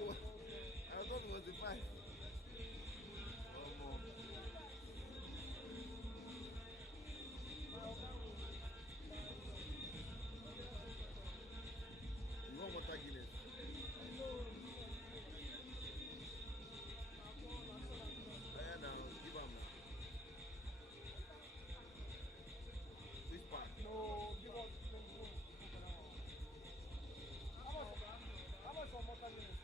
thought it was the 5. You want water Guinness? Now, give him now. Which part? No, give us. How much for water Guinness?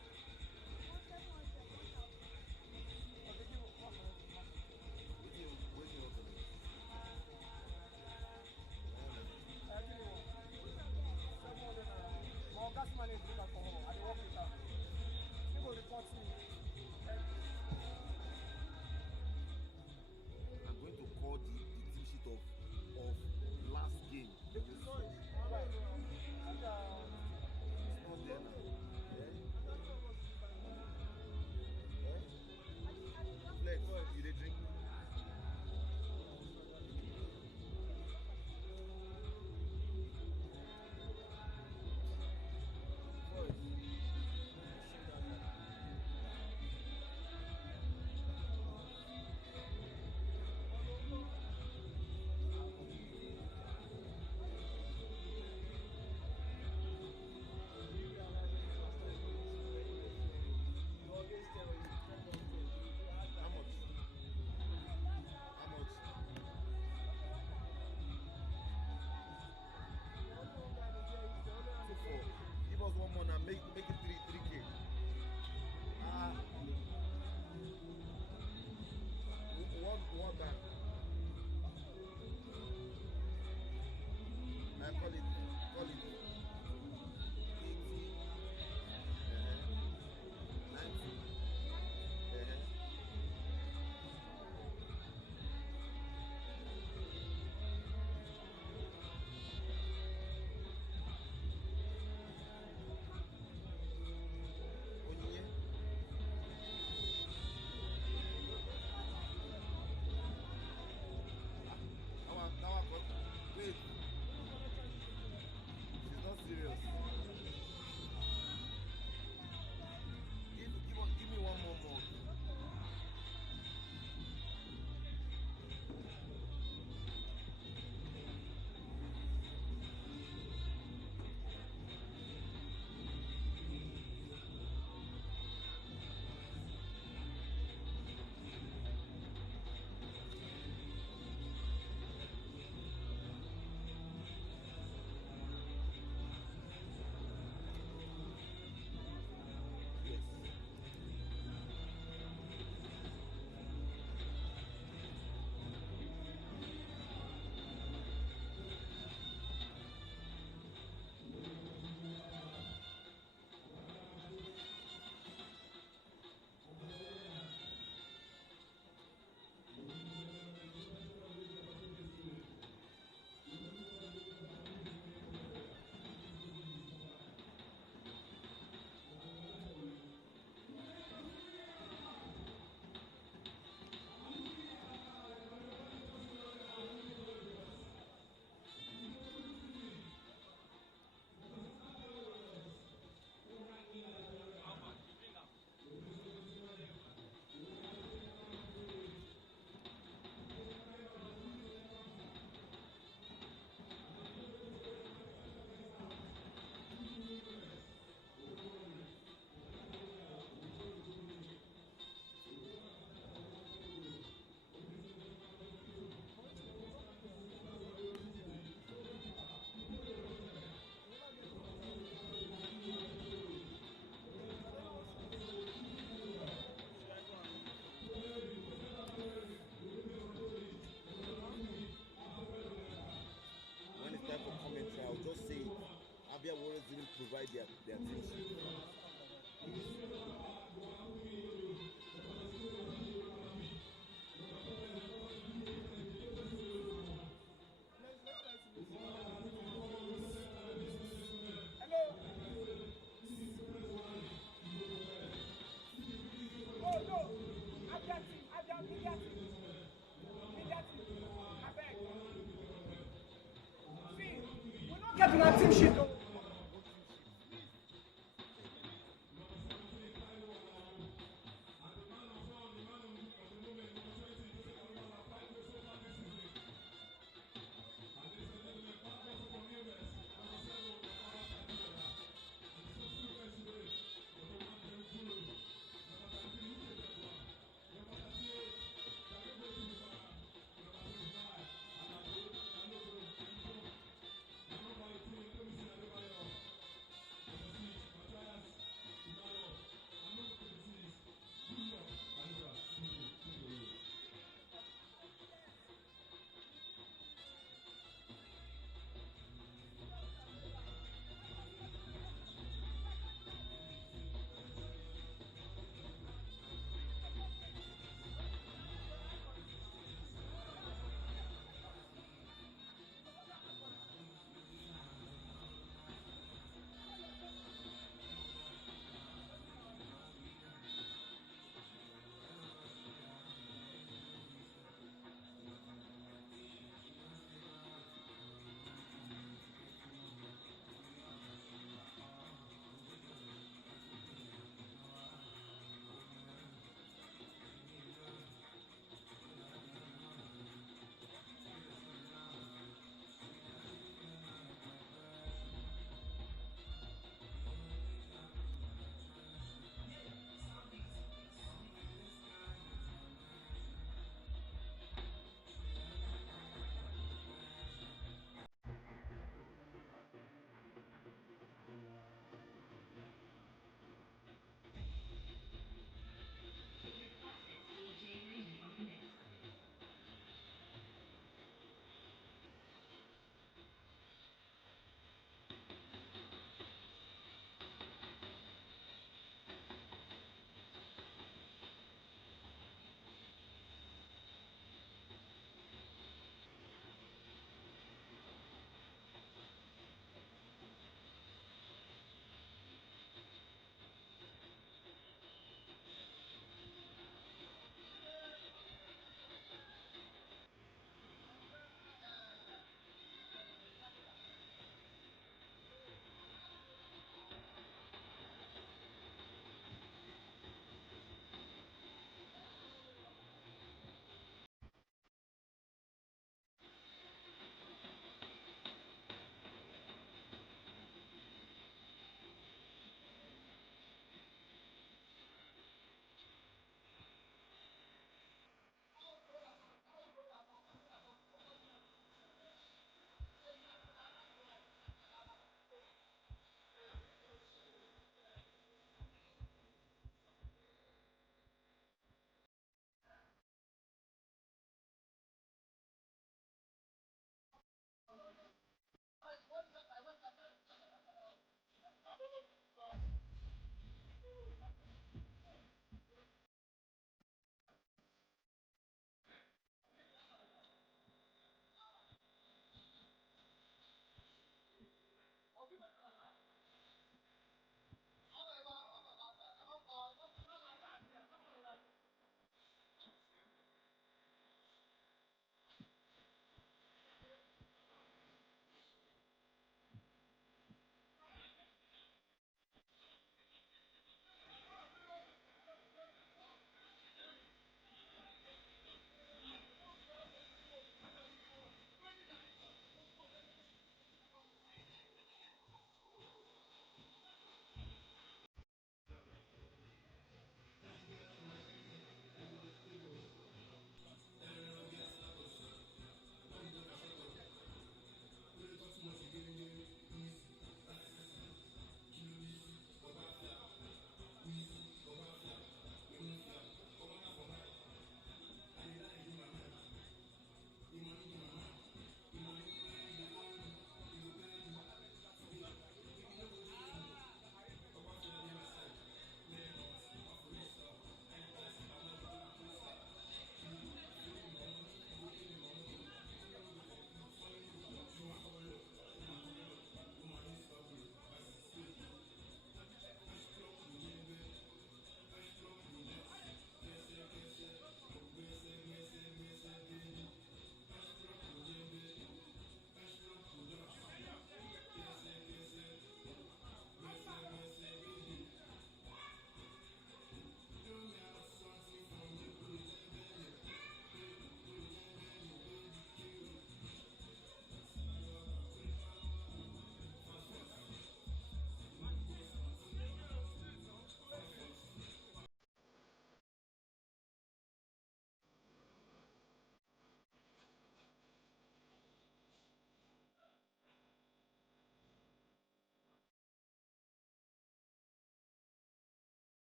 I'm going to call the team sheet of last game. It's not there now. Flex, you dey drink? Give us one more now, make it 3K. What back? Call it 80. 90. Wait, she's not serious. Give me one more. I'll just say ABIA Warriors didn't provide their team sheet. Get in our team sheet.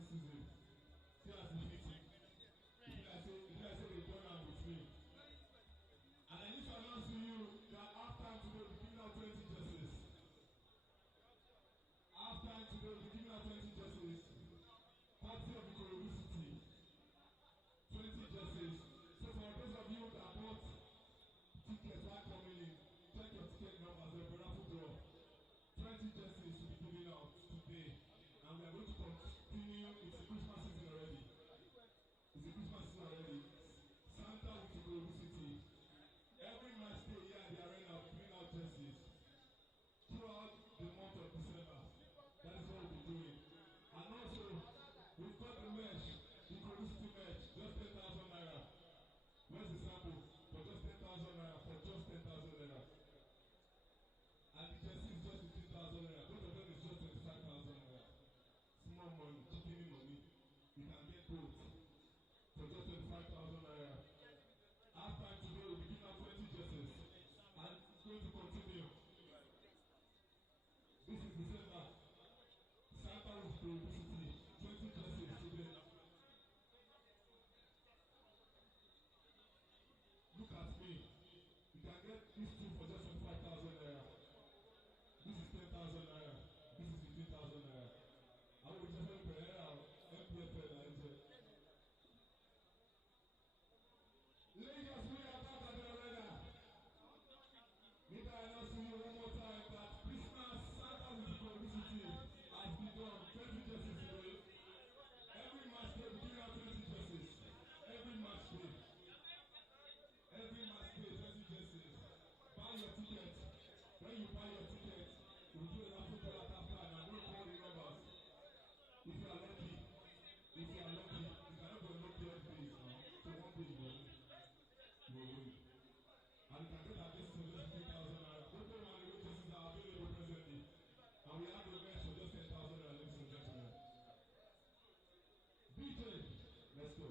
this season. Still has been hitting. If you guys say they join out with me. And I need to announce to you that halftime today we're giving out 20 jerseys. Halftime today we're giving out 20 jerseys. Party of IKORODU City. 20 jerseys. So for those of you that bought tickets while coming in, check your ticket numbers. There'll be a raffle draw. 20 jerseys will be given out today. And we are going to continue. It's the Christmas season already. It's the Christmas season already. Santa with IKORODU City. Every match day here at the arena, we bring out jerseys. Throughout the month of December. That is what we'll be doing. And also, we've got the merch, the IKORODU City merch, just 10,000 naira. Where's the sample? For just 10,000 naira, for just 10,000 naira. And the jersey is just 15,000 naira. Both of them is just 25,000 naira. Small money, chicken money. You can get both for just 25,000 naira. After today, we'll be giving out 20 jerseys. And it's going to continue. This is December. Santa with IKORODU City. 20 jerseys today. Look at me. You can get these two for just 25,000 naira. This is 10,000 naira. This is 15,000 naira. I will just have NPFL Nigeria. Lagos, we are back at the arena. Need I announce to you one more time that Christmas Santa with IKORODU City has begun. 20 jerseys today. Every match day we give out 20 jerseys. Every match day. Every match day, 20 jerseys. Buy your ticket. When you buy your ticket, we'll do a raffle draw at halftime and we'll call the numbers. If you are lucky, you cannot be lucky every day now. So one day you will win. And you can get at least for just 15,000 naira. Both of my jerseys are available presently. And we have the merch for just 10,000 naira, ladies and gentlemen. BJ, let's go.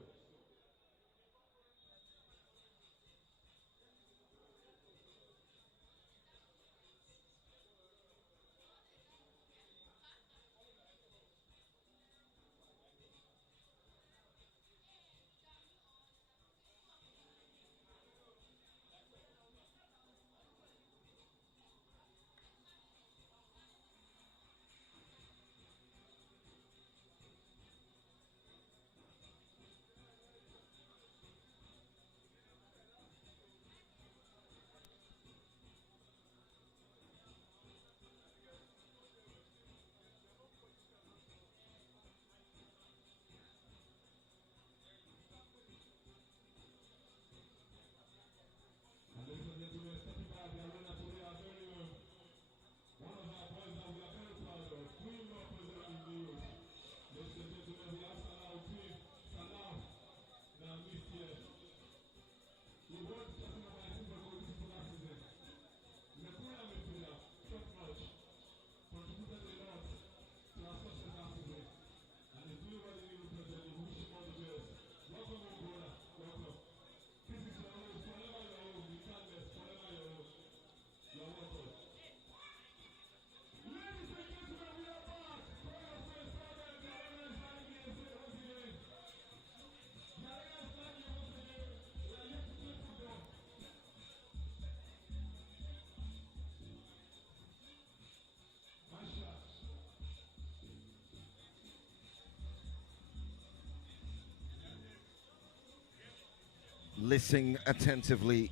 Listen attentively.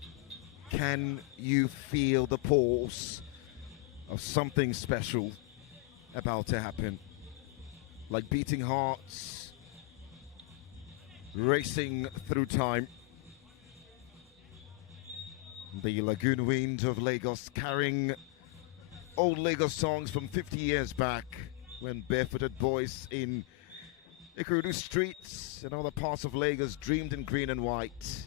Can you feel the pulse of something special about to happen? Like beating hearts, racing through time. The Lagoon Wind of Lagos carrying old Lagos songs from 50 years back when barefooted boys in IKORODU streets and other parts of Lagos dreamed in green and white.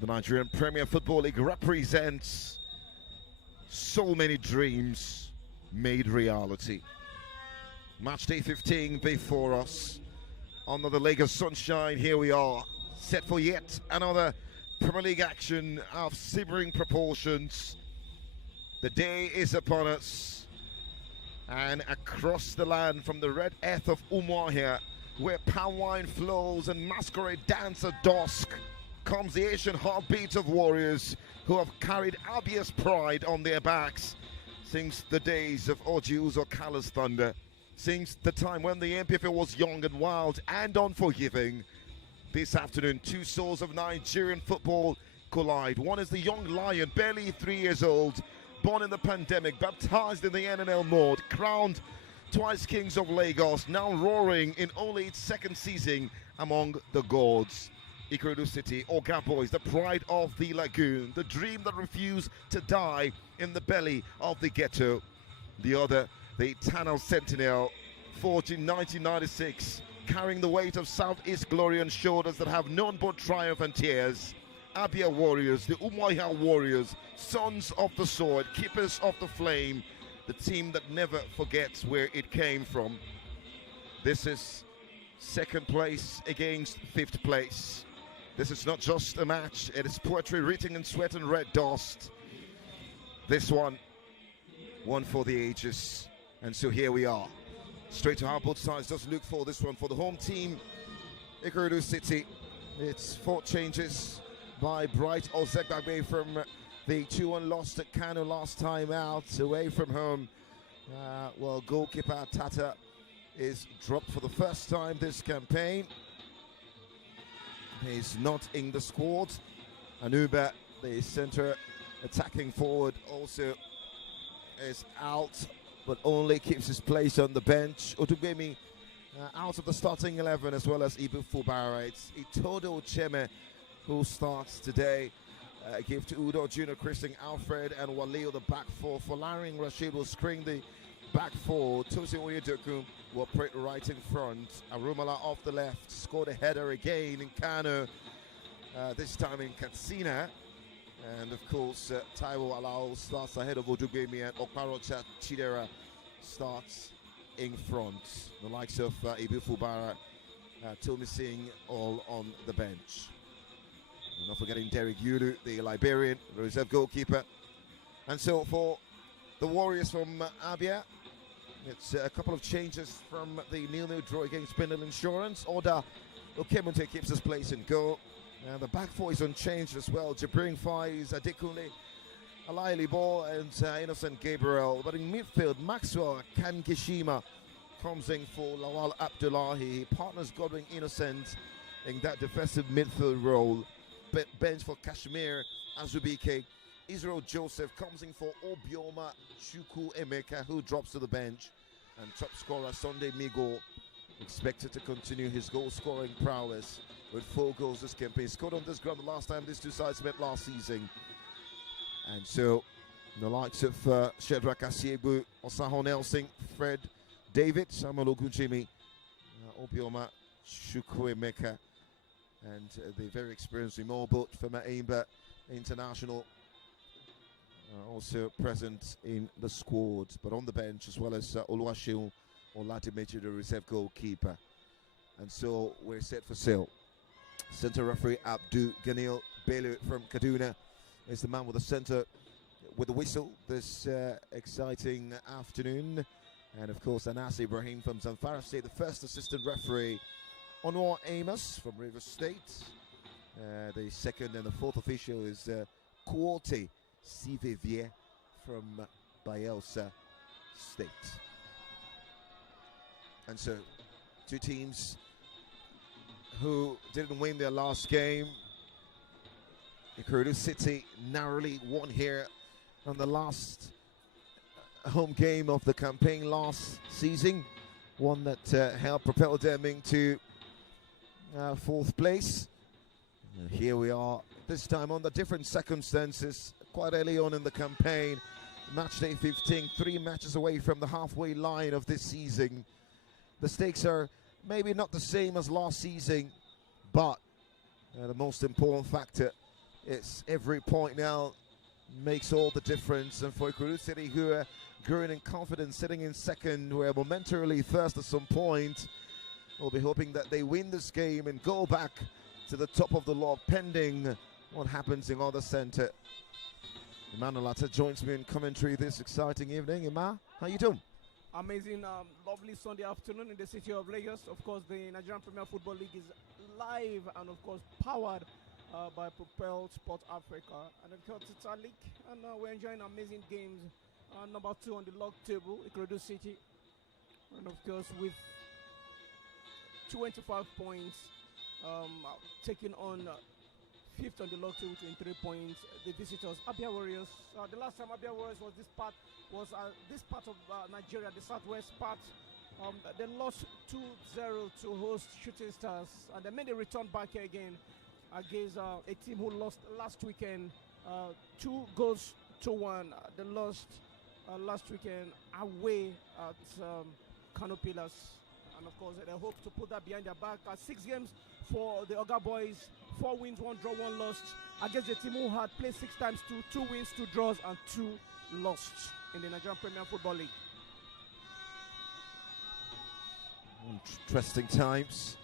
The Nigerian Premier Football League represents so many dreams made reality. Match day 15 before us. Under the Lagos sunshine, here we are, set for yet another Premier League action of simmering proportions. The day is upon us, And across the land from the red earth of Umuahia, where palm wine flows and masquerade dance at dusk, comes the Asian heartbeat of warriors who have carried ABIA's pride on their backs since the days of Ojiu's or Kala's thunder, since the time when the NPFL was young and wild and unforgiving. This afternoon, two souls of Nigerian football collide. One is the young lion, barely 3 years old, born in the pandemic, baptized in the NNL mode, crowned twice Kings of Lagos, now roaring in only its second season among the gods. IKORODU City, Oga Boys, the pride of the lagoon, the dream that refused to die in the belly of the ghetto. The other, the eternal sentinel, forged in 1996, carrying the weight of Southeast glory on shoulders that have known both triumph and tears. ABIA Warriors, the Umuahia Warriors, sons of the sword, keepers of the flame, the team that never forgets where it came from. This is second place against fifth place. This is not just a match, it is poetry written in sweat and red dust. This one for the ages. And so here we are. Straight to how both sides just look for this one for the home team, IKORODU City. It's 4 changes by Bright Ozegbagbe from the 2-1 loss at Kano last time out, away from home. Well, goalkeeper Tata is dropped for the first time this campaign. He's not in the squad. Anuba, the centre attacking forward, also is out, but only keeps his place on the bench. Odugbemi out of the starting 11, as well as Ibu Fubara. It's Itodo Cheme who starts today. Give to Udo Junior, Christian Alfred, and Waleo the back four. Folarin Rashid will screen the back four. Tosi Oyedoku will play right in front. Arumala off the left, scored a header again in Kano, this time in Katsina. And of course, Taiwo Alao starts ahead of Odugbemi, and Okparocha Chidera starts in front. The likes of Ibu Fubara, Tomi Singh, all on the bench. And not forgetting Derek Yulu, the Liberian, the reserve goalkeeper. And so for the Warriors from ABIA, it's a couple of changes from the 0-0 draw against Bindle Insurance. Oda Okemunte keeps his place in goal. And the back four is unchanged as well. Jibrin Faiz, Adekunle, Alaili Ball, and Innocent Gabriel. But in midfield, Maxwell Kangishima comes in for Lawal Abdullahi. He partners Godwin Innocent in that defensive midfield role. Bench for Kashmir Azubike. Israel Joseph comes in for Obioma Chuku Emeka, who drops to the bench. And top scorer Sunday Migo, expected to continue his goal-scoring prowess with 4 goals this campaign. Scored on this ground the last time these two sides met last season. And so the likes of Shedrack Asiebu, Osaho Nelson, Fred David, Samuel Ogunjimi, Obioma Chukwuemeka, and the very experienced Imobot from Aimba International also present in the squad, but on the bench, as well as Oluwaseun Oladimeji, the reserve goalkeeper. And so we're set for sail. Centre referee Abdu Ganil Bello from Kaduna is the man with the centre with the whistle this exciting afternoon. And of course, Anas Ibrahim from Zamfara State, the first assistant referee. Onwar Amos from Rivers State. The second and the fourth official is Kuote Sivevier from Bayelsa State. And so, two teams who didn't win their last game. IKORODU City narrowly won here on the last home game of the campaign last season. One that helped propel them into 4th place. Here we are, this time under different circumstances, quite early on in the campaign. Match day 15, 3 matches away from the halfway line of this season. The stakes are maybe not the same as last season, but the most important factor is every point now makes all the difference. And for IKORODU City, who are growing in confidence, sitting in second, who are momentarily first at some point, we'll be hoping that they win this game and go back to the top of the log, pending what happens in other centre. Emmanuel Atta joins me in commentary this exciting evening. Emma, how you doing? amazing, lovely Sunday afternoon in the city of Lagos. Of course, the Nigerian Premier Football League is live and, of course, powered by Propel Sport Africa. And, of course, it's our league, and we're enjoying amazing games. Number 2 on the log table, IKORODU City. And, of course, with 25 points, taking on 5th on the log table, 23 points. The visitors, ABIA Warriors. The last time ABIA Warriors was this part of Nigeria, the southwest part. They lost 2-0 to host Shooting Stars, and then they returned back here again against a team who lost last weekend, 2 goals to 1. They lost last weekend away at Kano Pillars, and of course they hope to put that behind their back. 6 games for the Oga Boys, 4 wins, 1 draw, 1 lost against a team who had played 6 times, 2 wins, 2 draws, and 2 lost in the Nigerian Premier Football League. Interesting times.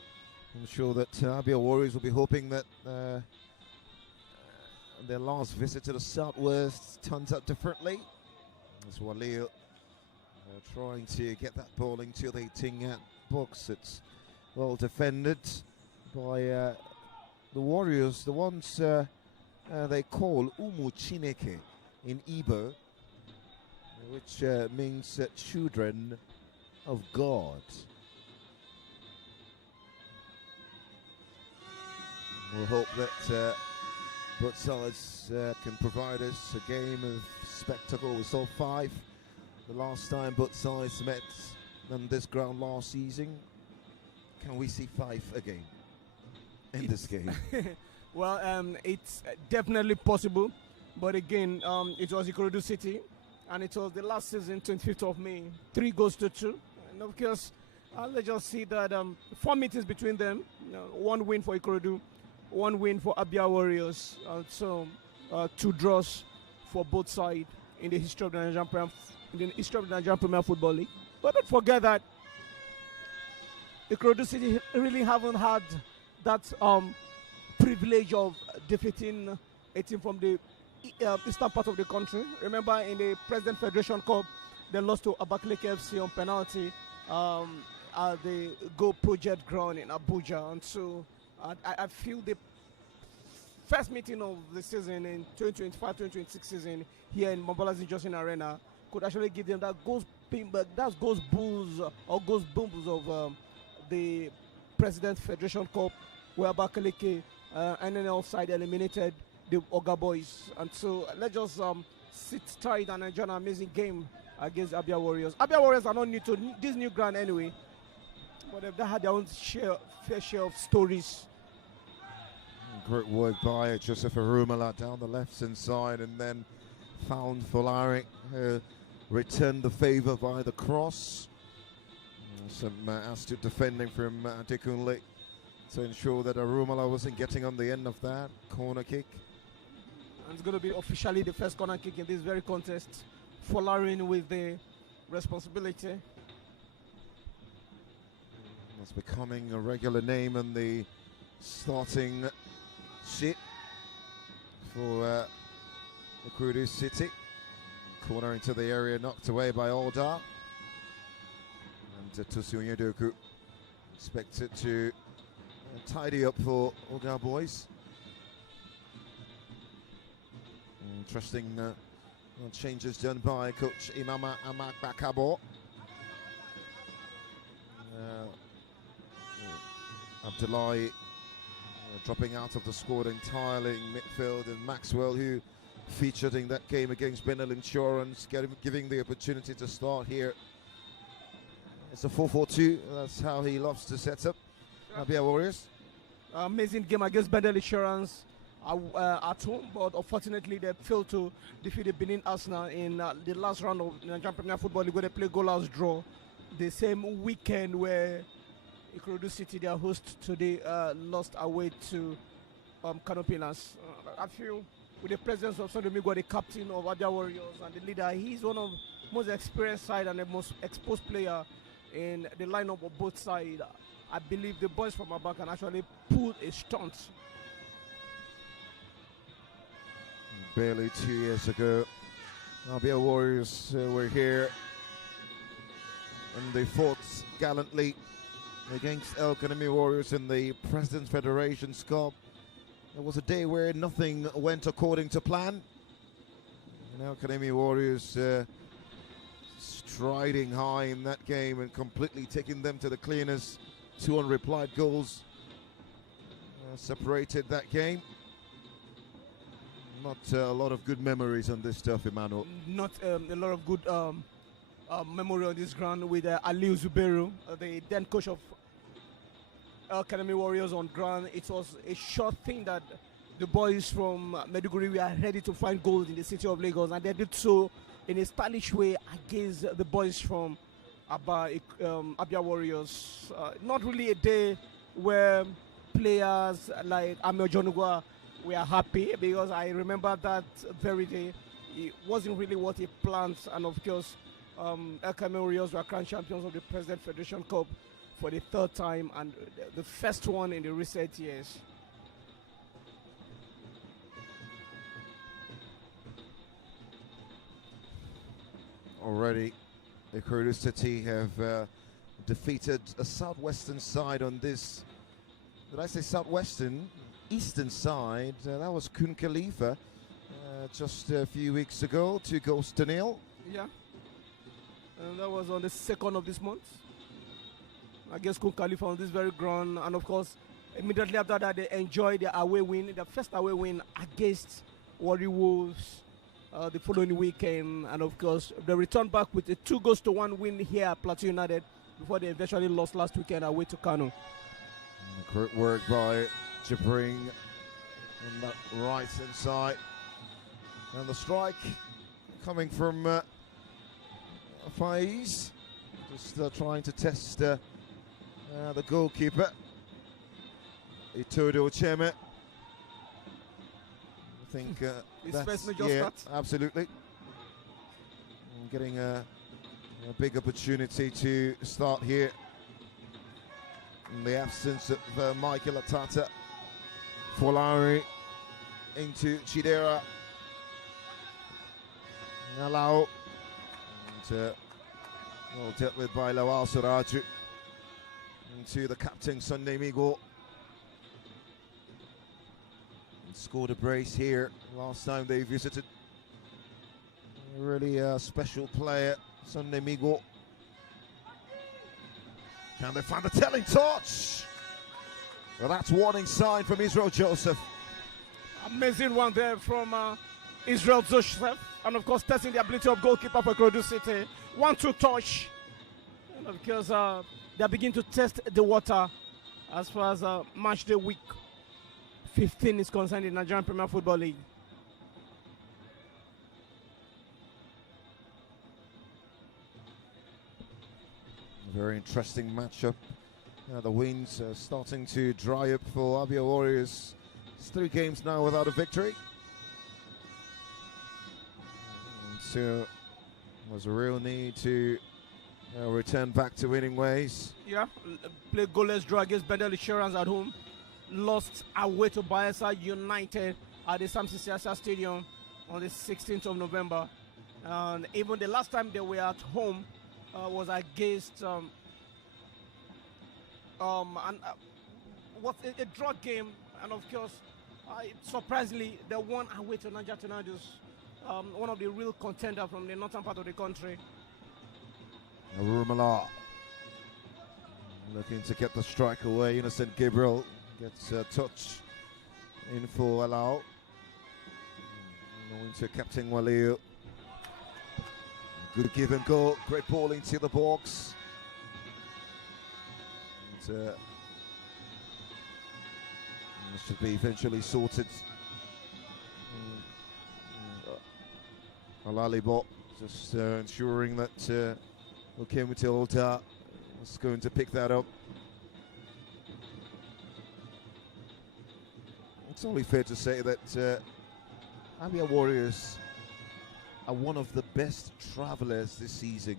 I'm sure that ABIA Warriors will be hoping that their last visit to the Southwest turns out differently. As Walil trying to get that ball into the 18-yard box. It's well defended by the Warriors, the ones they call Umu Chineke in Igbo, which means children of God. We'll hope that both sides can provide us a game of spectacle. We saw 5 the last time both sides met on this ground last season. Can we see 5 again in this game? Well, it's definitely possible, but again, it was IKORODU City, and it was the last season, 25th of May, 3 goals to 2. And of course, let's just see that 4 meetings between them, 1 win for IKORODU, 1 win for ABIA Warriors, so 2 draws for both sides in the history of the Nigerian Premier Football League. But don't forget that IKORODU City really haven't had that privilege of defeating a team from the eastern part of the country. Remember, in the President Federation Cup, they lost to Abakaliki FC on penalty at the Go Project ground in Abuja. And so I feel the first meeting of the season in 2025-2026 season here in Mobolazi Johnson Arena could actually give them that ghost bulls or ghost booms of the President Federation Cup, where Abakaliki NNL side eliminated the Oga Boys. And so let's just sit tight and enjoy an amazing game against ABIA Warriors. ABIA Warriors are not new to this new ground anyway, but they've had their own fair share of stories. Great work by Joseph Arumala down the left-hand side, and then found Folari, who returned the favour by the cross. Some astute defending from Adekunle to ensure that Arumala wasn't getting on the end of that corner kick. And it's going to be officially the first corner kick in this very contest. Folari with the responsibility. It's becoming a regular name in the starting sheet for IKORODU City. Corner into the area, knocked away by Alda. And Tosun Yodoku expected to tidy up for Oga Boys. Interesting changes done by coach Imama Amak Bakabo. Abdullahi dropping out of the squad entirely in midfield, and Maxwell, who featured in that game against Benel Insurance, giving the opportunity to start here. It's a 4-4-2. That's how he loves to set up ABIA Warriors. Amazing game against Benel Insurance at home, but unfortunately they failed to defeat the Benin Arsenal in the last round of the Nigerian Premier Football League, where they play goalless draw. The same weekend where IKORODU City, their host today, lost away to Kano Pillars. I feel with the presence of Sunday Migwa, the captain of ABIA Warriors and the leader, he's one of the most experienced side and the most exposed player in the lineup of both sides. I believe the boys from Abba can actually pull a stunt. Barely 2 years ago, ABIA Warriors were here and they fought gallantly against El Kanemi Warriors in the President's Federation's Cup. It was a day where nothing went according to plan. And El Kanemi Warriors striding high in that game and completely taking them to the cleaners. 2 unreplied goals separated that game. Not a lot of good memories on this stuff, Emmanuel. Not a lot of good memory on this ground with Aliu Zubeiru, the then coach of El Kanemi Warriors on ground. It was a short thing that the boys from Maiduguri were ready to find goals in the city of Lagos, and they did so in a stylish way against the boys from ABIA Warriors. Not really a day where players like Amio Jonugwa were happy, because I remember that very day it wasn't really what he planned, and of course El Kanemi Warriors were crowned champions of the President Federation Cup for the 3rd time, and the first one in the recent years. Already, the IKORODU City have defeated a southwestern side on this. Did I say southwestern? Eastern side. That was Kun Khalifa just a few weeks ago, 2-0. Yeah, and that was on the 2nd of this month against Kun Khalifa on this very ground. And of course, immediately after that, they enjoyed their away win, their first away win against Warri Wolves the following weekend. And of course, they returned back with a 2-1 win here at Plateau United before they eventually lost last weekend away to Kano. Great work by Jibring on that right hand side. And the strike coming from Faiz, just trying to test the goalkeeper, Itodo Cheme. I think his first major start. Absolutely. And getting a big opportunity to start here in the absence of Michael Atata. Folari into Chidera. Alao. And well dealt with by Lawal Suraju. Into the captain, Sunday Migo. Scored a brace here last time they visited. A really special player, Sunday Migo. Can they find a telling touch? Well, that's warning sign from Israel Joseph. Amazing one there from Israel Joseph. And of course, testing the ability of goalkeeper for IKORODU City. 1-2 touch. And of course, they begin to test the water as far as match day week 15 is concerned in Nigerian Premier Football League. Very interesting matchup. The winds are starting to dry up for ABIA Warriors. It's 3 games now without a victory. And so there's a real need to return back to winning ways. Yeah, play goalless draw against Bendel Insurance at home. Lost away to Bayelsa United at the Samson Siasa Stadium on the 16th of November. And even the last time they were at home was against was a draw game, and of course, surprisingly, they won away to Niger Tornadoes, one of the real contenders from the northern part of the country. Rumala looking to get the strike away. Innocent Gabriel gets a touch in for Alao. Going to Captain Waliu. Good give and go. Great ball into the box. And, this should be eventually sorted. Alalibo just ensuring that Okemutilda is going to pick that up. It's only fair to say that ABIA Warriors are one of the best travelers this season.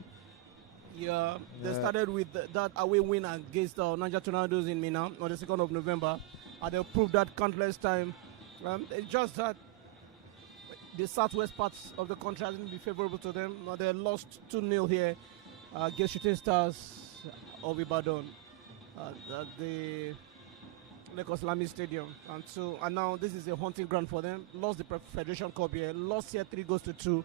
Yeah, they started with that away win against Niger Tornadoes in Mina on the 2nd of November. And they proved that countless times. It's just that the southwest parts of the country hasn't been favorable to them. They lost 2-0 here against Shooting Stars of Ibadan at the Lagos Lami Stadium. And now this is a hunting ground for them. Lost the Federation Cup here. Lost here 3-2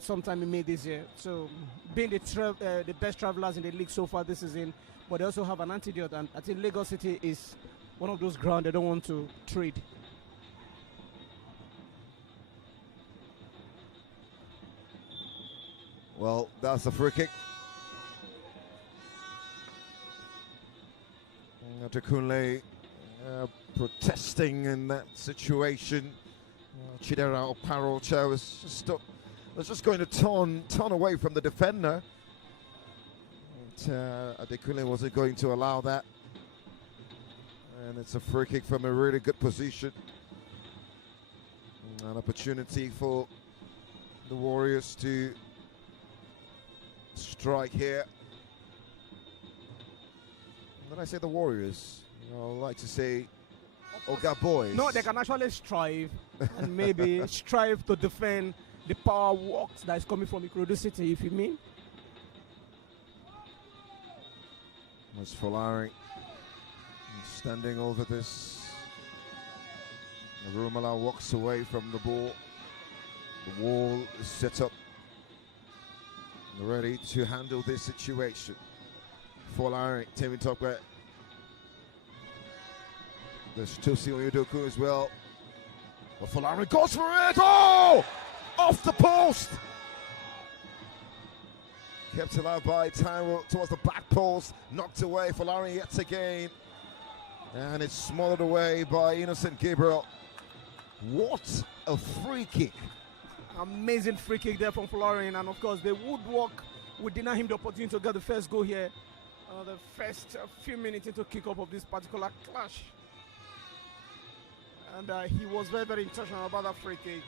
sometime in May this year. So being the best travelers in the league so far this season, but they also have an antidote. And I think Lagos City is one of those grounds they don't want to trade. Well, that's a free kick. Adekunle protesting in that situation. Chidera Oparocha was just going to turn away from the defender. Adekunle wasn't going to allow that. And it's a free kick from a really good position. An opportunity for the Warriors to strike here. When I say the Warriors, I would like to say Oga Boys. No, they can actually strive and maybe strive to defend the power works that is coming from IKORODU City, if you mean. As Folari standing over this. Rumala walks away from the ball. The wall is set up, ready to handle this situation. Folari, Temi Tokwe. There's Tosi Oyudoku as well. But Folari goes for it! Oh! Off the post! Kept alive by Taiwo towards the back post. Knocked away, Folari yet again. And it's smothered away by Innocent Gabriel. What a free kick. Amazing free kick there from Florian, and of course the woodwork would deny him the opportunity to get the first goal here. The first few minutes into kickoff of this particular clash. And he was very, very intentional about that free kick.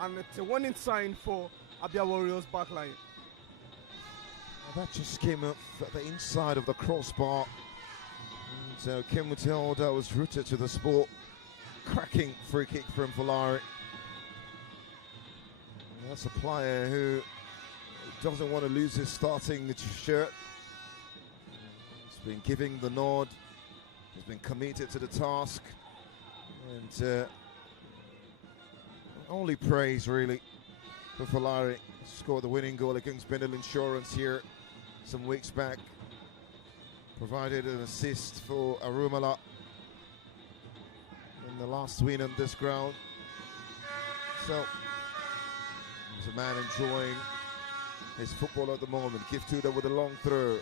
And it's a warning sign for ABIA Warriors backline. That just came up at the inside of the crossbar. And Kim Mutilda was rooted to the spot. Cracking free kick from Folari. That's a player who doesn't want to lose his starting shirt. He's been giving the nod. He's been committed to the task. And only praise, really, for Folari. Scored the winning goal against Bendel Insurance here some weeks back. Provided an assist for Arumala in the last win on this ground. So, there's a man enjoying his football at the moment. Give Tudor with a long throw.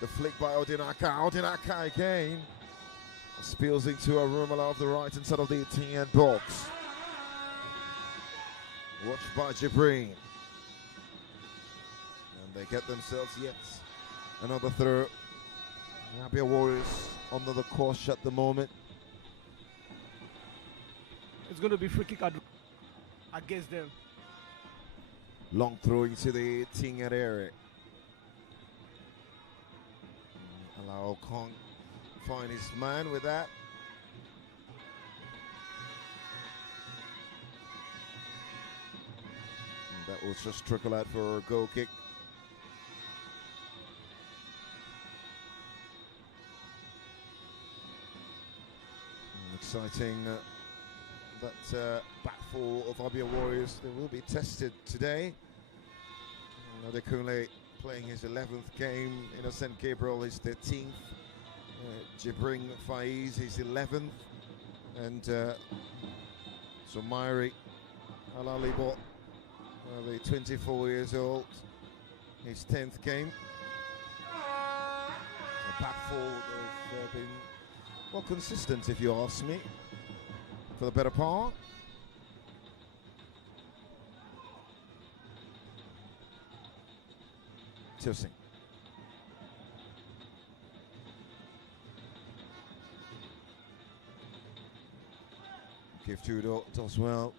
The flick by Odinaka. Odinaka again. Spills into Arumala off the right inside of the 18 box. Watched by Jibrin. And they get themselves yet another throw. ABIA Warriors under the cosh at the moment. It's going to be free kick against them. Long throw into the 18 area. Allow Kong find his man with that. And that was just trickle out for a goal kick. Exciting that back four of ABIA Warriors. They will be tested today. Adekunle playing his 11th game. Innocent Gabriel his 13th. Jibring Faiz his 11th. And Somairi Alalibo, the 24 years old, his 10th game. The back four have been well consistent, if you ask me, for the better part. Tilsing. Give Tudor does well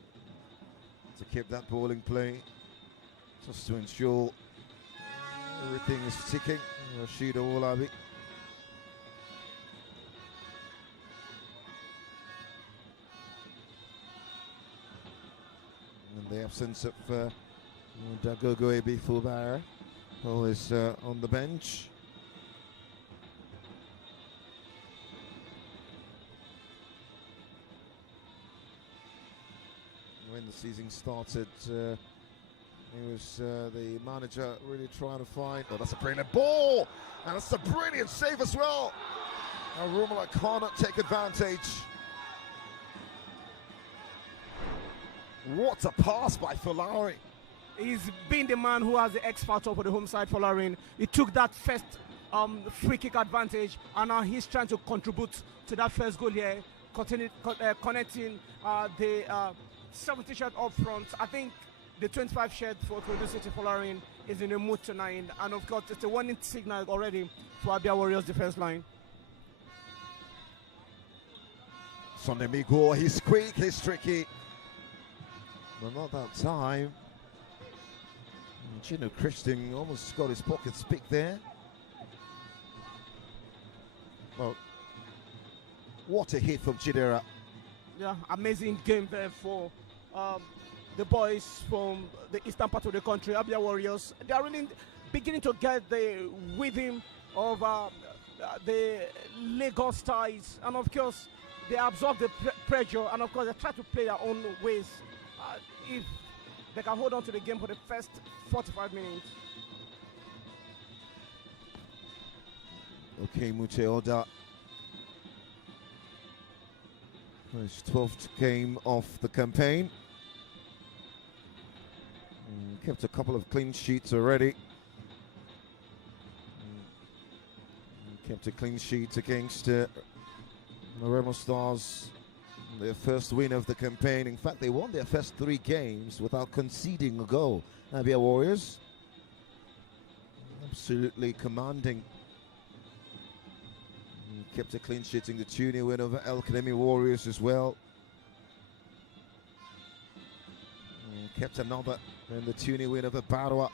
to keep that ball in play, just to ensure everything is ticking. Rashida Olabi. In the absence of Dagogo Ebi Fulbara, who is on the bench. When the season started, he was the manager really trying to find. Oh, that's a brilliant ball! And that's a brilliant save as well! And Romola cannot take advantage. What a pass by Folarin. He's been the man who has the X factor for the home side, Folarin. He took that first free kick advantage, and now he's trying to contribute to that first goal here, connecting the 70 shirt up front. I think the 25 shirt for IKORODU City, Folarin, is in a mood tonight, and of course it's a warning signal already for ABIA Warriors defense line. Sunday Miguel, he's quick, he's tricky. But not that time. Gino Christian almost got his pockets picked there. Well, what a hit from Chidera. Yeah, amazing game there for the boys from the eastern part of the country, ABIA Warriors. They are really beginning to get the rhythm of the Lagos ties, and of course they absorb the pressure, and of course they try to play their own ways. If they can hold on to the game for the first 45 minutes. Okay, Muteoda. His 12th game of the campaign. Kept a couple of clean sheets already. Kept a clean sheet against the Remo Stars. Their first win of the campaign. In fact, they won their first 3 games without conceding a goal. ABIA Warriors absolutely commanding. Kept a clean sheet in the Tunis win over El Kanemi Warriors as well. Kept another in the Tunis win over Barwa.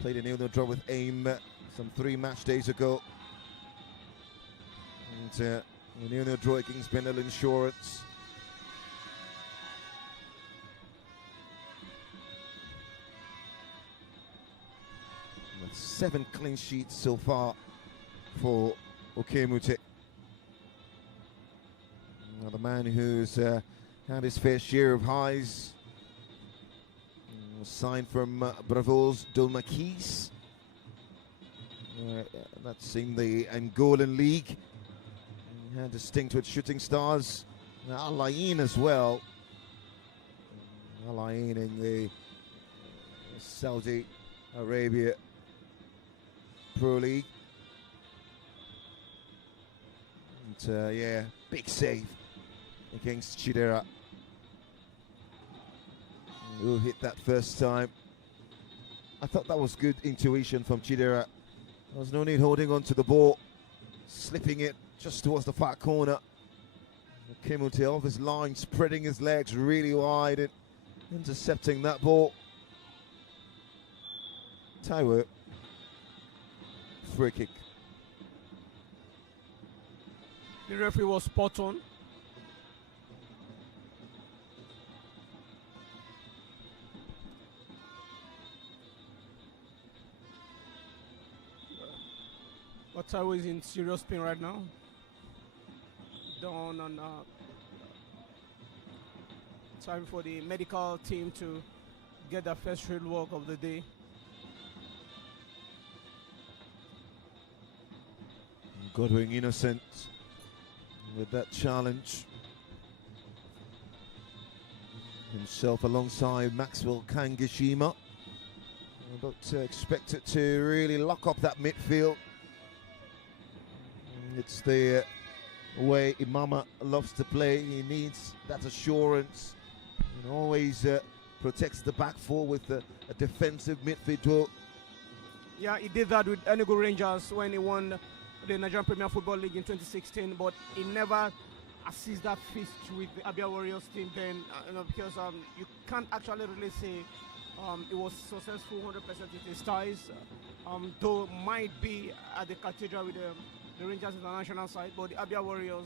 Played a 0-0 draw with AIM some 3 match days ago. And a 0-0 draw against Benel Insurance. That's 7 clean sheets so far for Okemute. The man who's had his fair share of highs. Signed from Bravos Dolmakis. That's in the Angolan League. He had a stint with Shooting Stars. Al Ain as well. Al Ain in the Saudi Arabia Pro League. And yeah, big save against Chidera. Who hit that first time. I thought that was good intuition from Chidera. There was no need holding on to the ball, slipping it just towards the far corner. Kimute off his line, spreading his legs really wide and intercepting that ball. Taiwo, free kick. The referee was spot on. But Taiwo is in serious pain right now. Down on time for the medical team to get their first field work of the day. Godwin Innocent with that challenge. Himself alongside Maxwell Kangishima. But expected to really lock up that midfield. It's the way Imama loves to play. He needs that assurance and always protects the back four with a defensive midfield. Yeah, he did that with Enugu Rangers when he won the Nigerian Premier Football League in 2016, but he never assists that feast with the ABIA Warriors team then, because you can't actually really say it was successful 100% with his ties, though might be at the cathedral with the Rangers international side, but the ABIA Warriors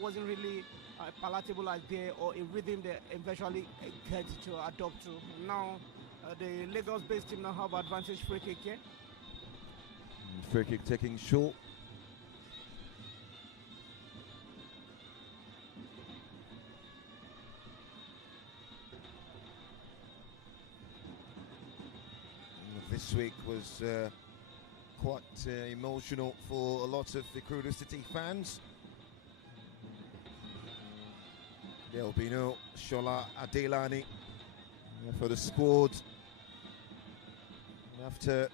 wasn't really a palatable idea or a rhythm they eventually get to adopt to. Now The Lagos-based team now have advantage free kick here. Free kick taking short. This week was quite emotional for a lot of the IKORODU City fans. There will be no Shola Adelani for the squad after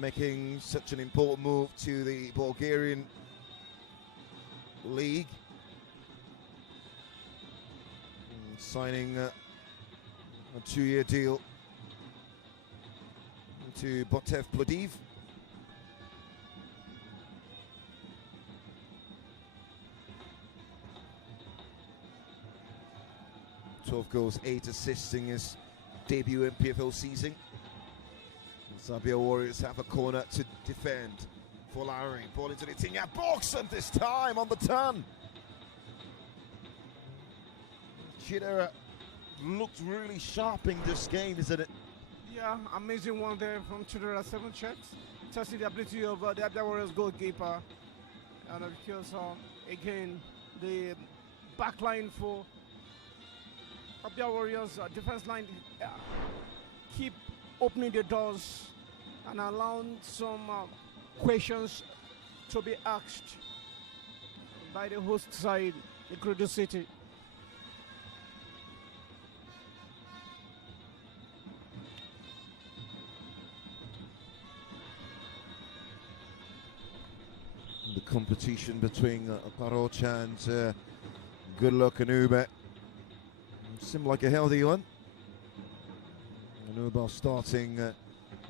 making such an important move to the Bulgarian league, signing a 2-year deal to Botev Plodiv. "12 goals, 8 assists in his debut NPFL season." ABIA Warriors have a corner to defend. Folari, ball into the Tinya box, and this time on the turn. Chidera looked really sharp in this game, isn't it? Yeah, amazing one there from Chidera, 7 checks. Testing the ability of the ABIA Warriors goalkeeper. And of course, again, the back line for ABIA Warriors defense line keep opening the doors and allowing some questions to be asked by the host side, IKORODU City. The competition between Parocha and Good Luck and Uber seemed like a healthy one. Uber starting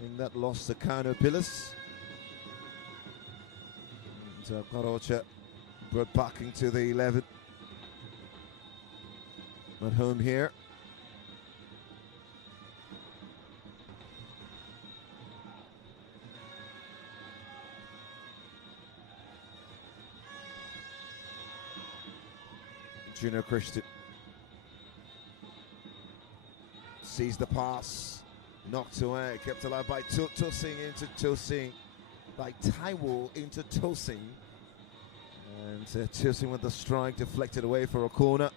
in that loss to Kano Pillars. And Parocha brought back into the 11 at home here. Juno Christian sees the pass, knocked away, kept alive by Tossing into Tossing, by Taiwo into Tossing, and Tossing with the strike deflected away for a corner.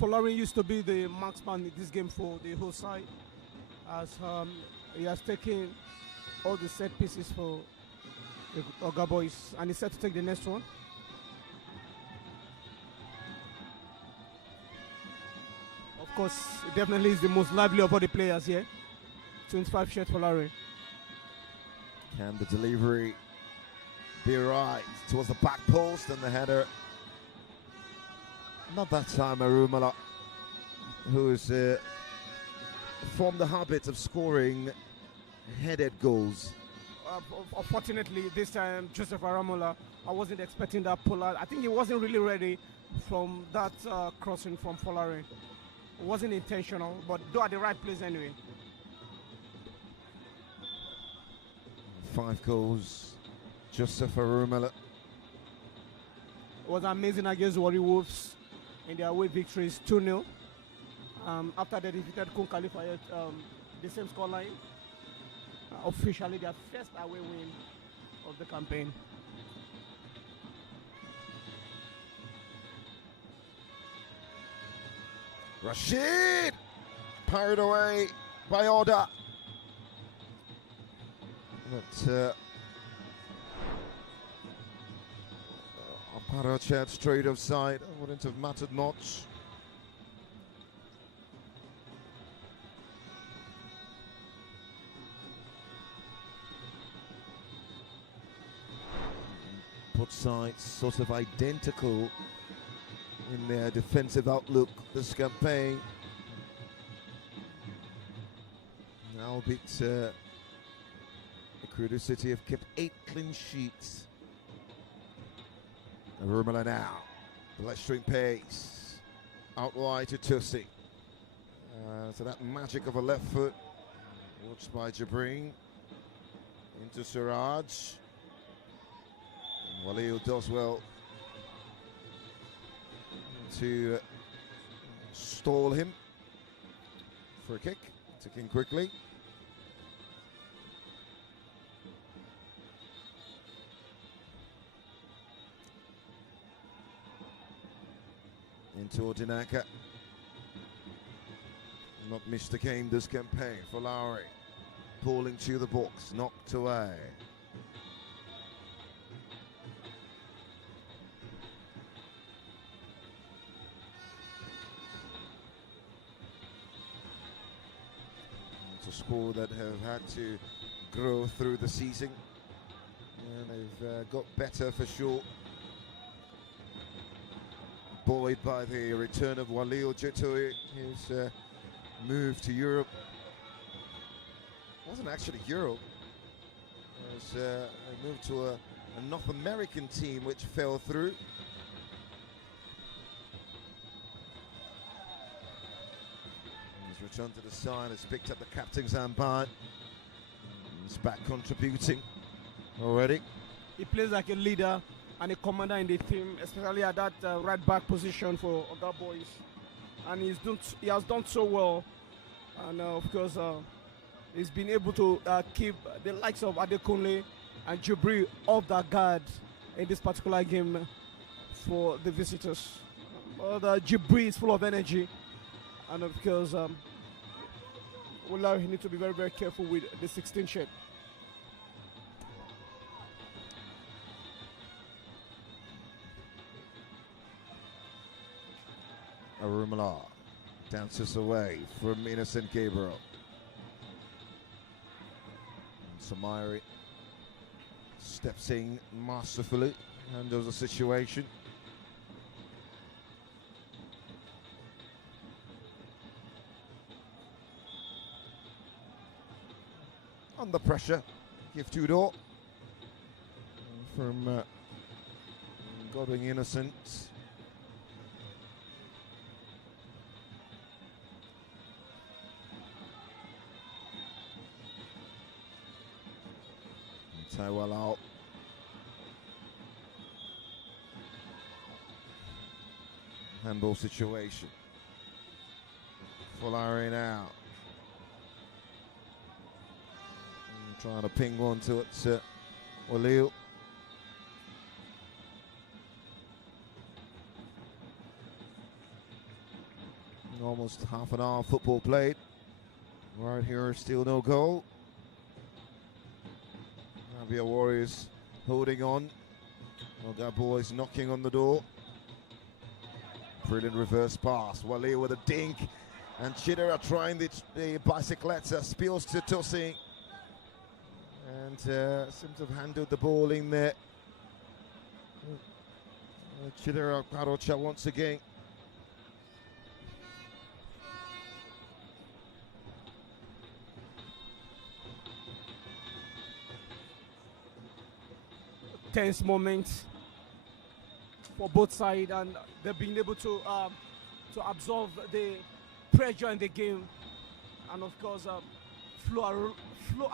Folari used to be the marksman in this game for the whole side, as he has taken all the set pieces for the Oga Boys, and he's set to take the next one. Of course, he definitely is the most lively of all the players here. 25 shots for Larry. Can the delivery be right towards the back post, and the header? Not that time, Arumala, who's formed the habit of scoring headed goals. Unfortunately, this time, Joseph Aramola, I wasn't expecting that pull out. I think he wasn't really ready from that crossing from Folari. It wasn't intentional, but do at the right place anyway. 5 goals, Joseph Arumala. It was amazing against Warri Wolves in their away victories 2-0. After they defeated Kun Khalifa at the same scoreline. Officially their first away win of the campaign. Rashid parried away by Oda. But Parocha straight offside. Wouldn't have mattered much. Both sides sort of identical in their defensive outlook this campaign. Albeit IKORODU City have kept 8 clean sheets. Rumala now, blistering pace, out wide to Tussi. So that magic of a left foot, watched by Jabrin, into Siraj. Walil does well to stall him for a kick, ticking quickly. Into Odinaka. Not missed the game this campaign for Lowry. Pulling to the box, knocked away. It's a squad that have had to grow through the season, and they've got better for sure. Buoyed by the return of Walil Jitui, his move to Europe. Wasn't actually Europe. It was a move to a North American team which fell through. He's returned to the side, has picked up the captain's armband. He's back contributing already. He plays like a leader and a commander in the team, especially at that right back position for Oga Boys. And he has done so well. And of course, he's been able to keep the likes of Adekunle and Jibri off their guard in this particular game for the visitors. But Jibri is full of energy. And of course, he needs to be very, very careful with the 16 shirt. Arumala dances away from Innocent Gabriel. Samairi steps in masterfully, handles the situation. Under pressure, give Tudor from Godwin Innocent. Well out. Handball situation. Folari now. Trying to ping one to it, Walil. Almost half an hour football played. Right here, still no goal. ABIA Warriors holding on. Oga Boys knocking on the door. Brilliant reverse pass. Walil with a dink. And Chidera trying the bicycletta. Spills to Tosi. And seems to have handled the ball in there. Chidera Karocha once again. Tense moments for both sides, and they've been able to absorb the pressure in the game, and of course flow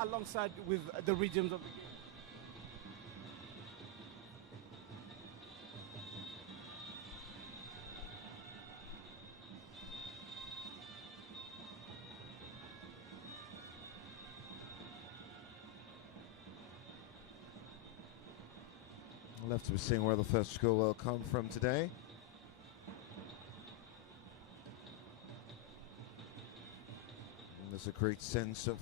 alongside with the rhythms of the game. Left to be seeing where the first score will come from today. And there's a great sense of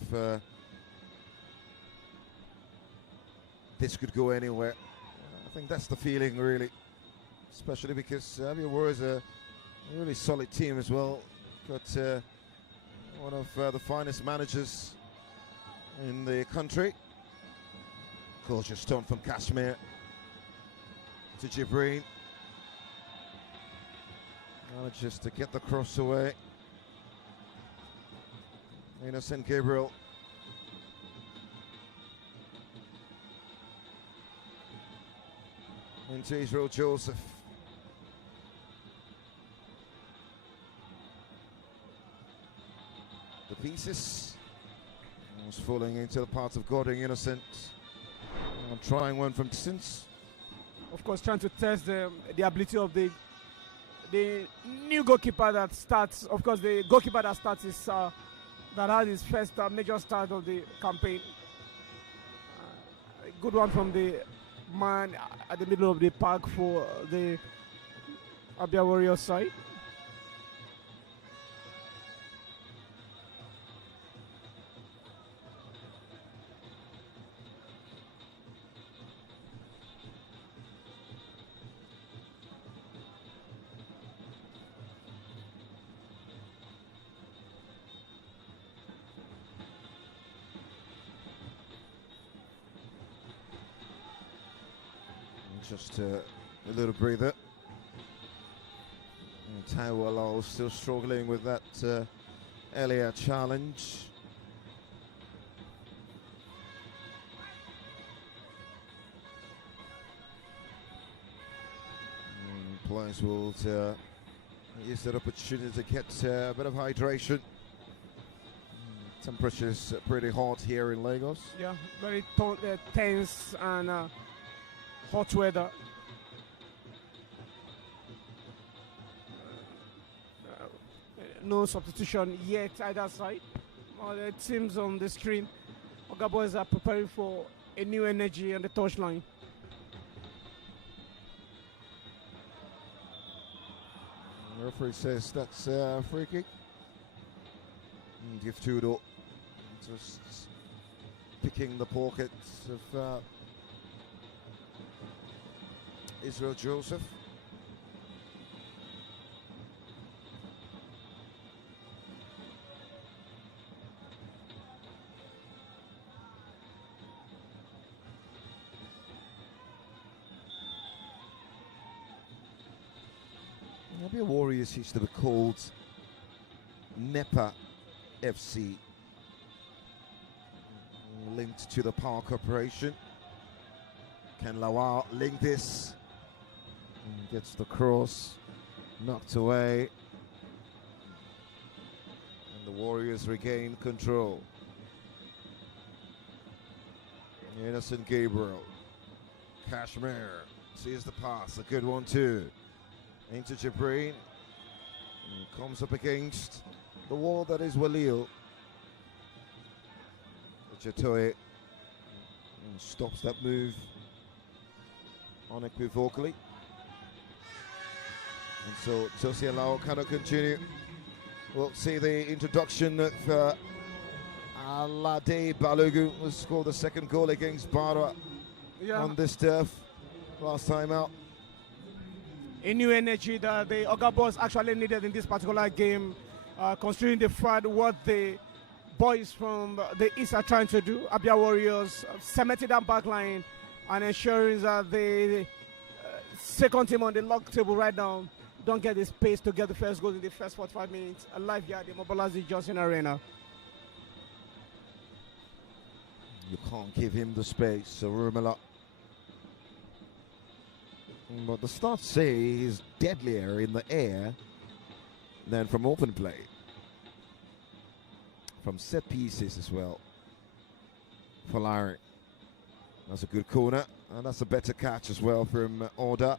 this could go anywhere. I think that's the feeling, really, especially because ABIA Warriors are a really solid team as well. Got one of the finest managers in the country. Gorgeous stone from Kashmir. To Jibreen. Manages to get the cross away. Innocent Gabriel. Into Israel Joseph. The pieces. Was falling into the path of Godwin Innocent. Trying one from distance. of course, trying to test the ability of the new goalkeeper that starts. Of course, the goalkeeper that starts is that had his first major start of the campaign. A good one from the man at the middle of the park for the ABIA Warriors side. Just a little breather. And Taiwo still struggling with that earlier challenge. Players will use that opportunity to get a bit of hydration. Temperature's pretty hot here in Lagos. Yeah, very tense and hot weather. No substitution yet either side. The teams on the screen, Oga Boys are preparing for a new energy on the touchline. The referee says that's a free kick. Give Tudo just picking the pockets of Israel Joseph. ABIA Warriors used to be called NEPA FC, linked to the Power Corporation. Can Lawal link this? Gets the cross knocked away, and the Warriors regain control. Innocent Gabriel, Kashmir sees the pass, a good one too. Into Jibreen, comes up against the wall that is Walil. Jatoye stops that move unequivocally. And so Josie Alao cannot continue. We'll see the introduction of Alade Balogun, who scored the second goal against Bara on this turf last time out. A new energy that the Oga Boys actually needed in this particular game, considering the fact what the boys from the East are trying to do. ABIA Warriors cemented that back line and ensuring that the second team on the log table right now don't get the space to get the first goal in the first 45 minutes. Alive here at the Mobilazi Johnson Arena. You can't give him the space, so Rumela. But the stats say he's deadlier in the air than from open play. From set pieces as well. For Larry. That's a good corner, and that's a better catch as well from Oda.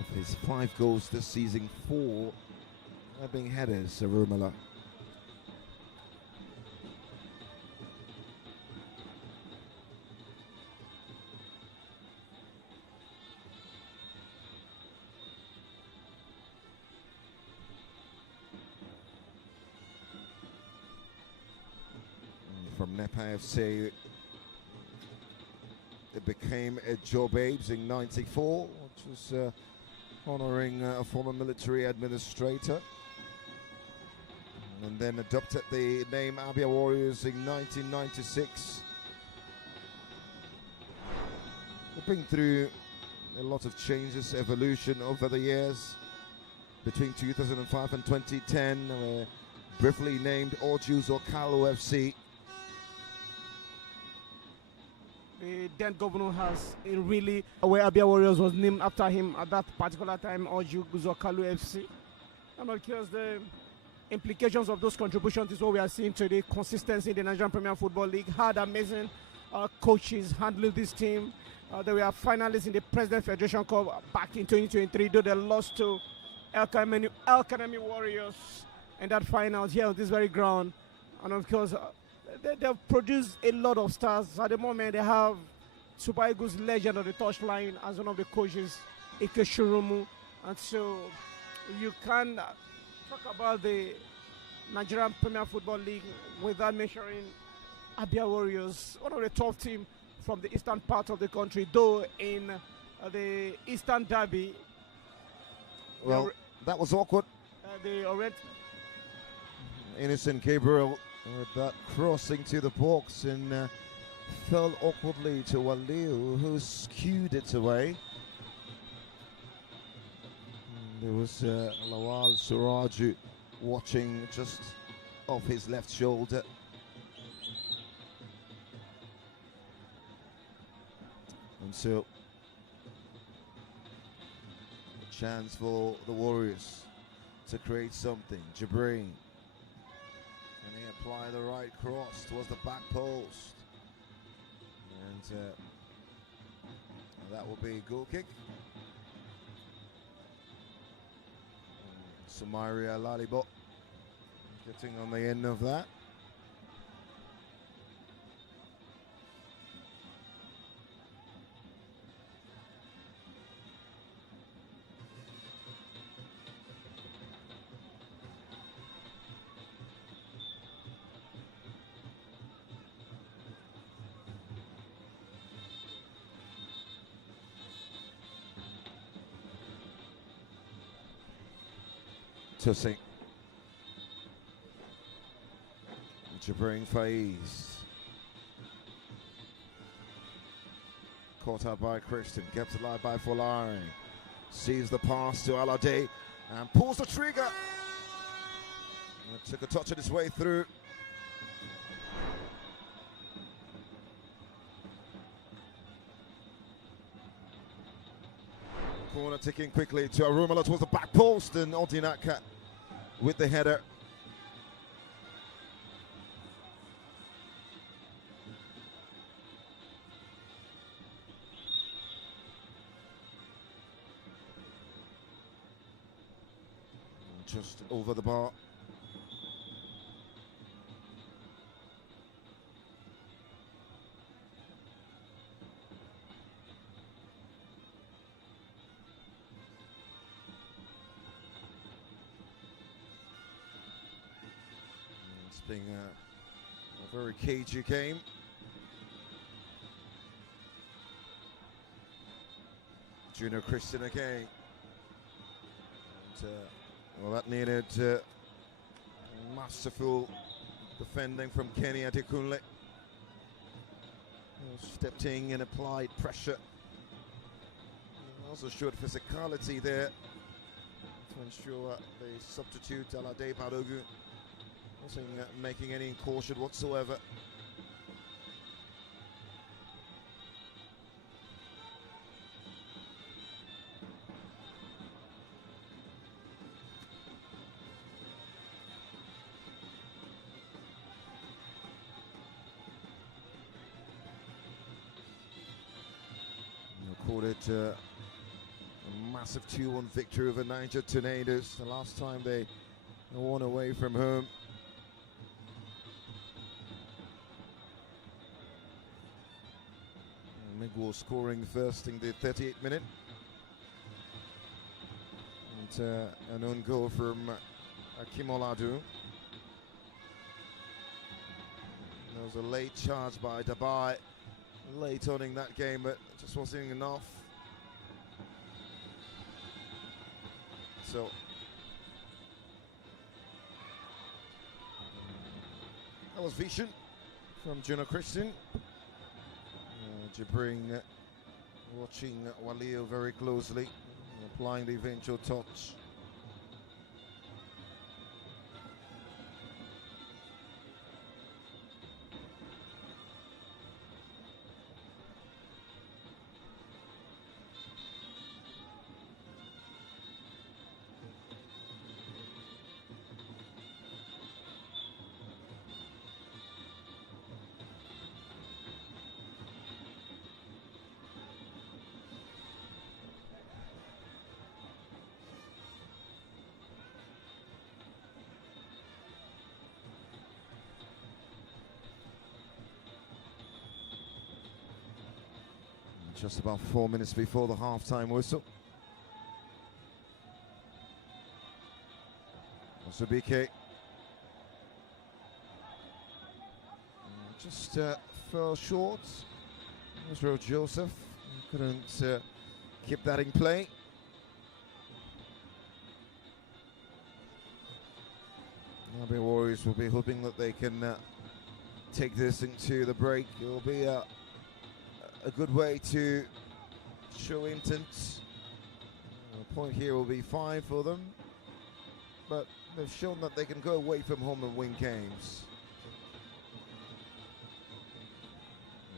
Of his 5 goals this season, 4 have been headers, Rumela. From NEPA FC, it became a Joe Babes in '94, which was honoring a former military administrator, and then adopted the name ABIA Warriors in 1996. They've been through a lot of changes, evolution over the years. Between 2005 and 2010, briefly named Ojus Okalu FC. The then governor has a really where ABIA Warriors was named after him at that particular time, Oju Zokalu FC. And because the implications of those contributions is what we are seeing today. Consistency in the Nigerian Premier Football League. Had amazing coaches handling this team. They were finalists in the President Federation Cup back in 2023, though they lost to El Kanemi Warriors in that finals here on this very ground. And of course, they've produced a lot of stars. At the moment, they have Super Eagles legend on the touchline as one of the coaches, IKORODU. And so you can talk about the Nigerian Premier Football League without mentioning ABIA Warriors, one of the top teams from the eastern part of the country, though in the Eastern Derby. Well, that was awkward. They already. Innocent Gabriel with that crossing to the box and fell awkwardly to Waliu, who skewed it away. There was Lawal Suraju watching just off his left shoulder. And so, a chance for the Warriors to create something. Jibrin. And he apply the right cross towards the back post. And that will be a goal kick. Samaria Lalibo getting on the end of that. Tussing. Jibrin Faiz. Caught out by Christian, kept alive by Folari. Sees the pass to Alade and pulls the trigger. And took a touch of his way through. Corner ticking quickly to Arumala towards the back post, and Odinaka with the header. Just over the bar. It's been a very cagey game. Junior Christian again. And, well, that needed masterful defending from Kenny Adekunle. Stepped in and applied pressure. Also showed physicality there to ensure the substitute Alade Balogun wasn't making any incursion whatsoever. Recorded a massive 2-1 victory over Niger Tornadoes. The last time they won away from home. Miguel scoring first in the 38th minute. And an own goal from IKORODU. There was a late charge by Dabai late on in that game, but it just wasn't enough. So that was vision from Juno Christian. Jibrin watching Walio very closely, applying the eventual touch. Just about 4 minutes before the half-time whistle. Osubike just fell short. Israel Joseph couldn't keep that in play. ABIA Warriors will be hoping that they can take this into the break. It will be a good way to show intent. A point here will be fine for them, but they've shown that they can go away from home and win games.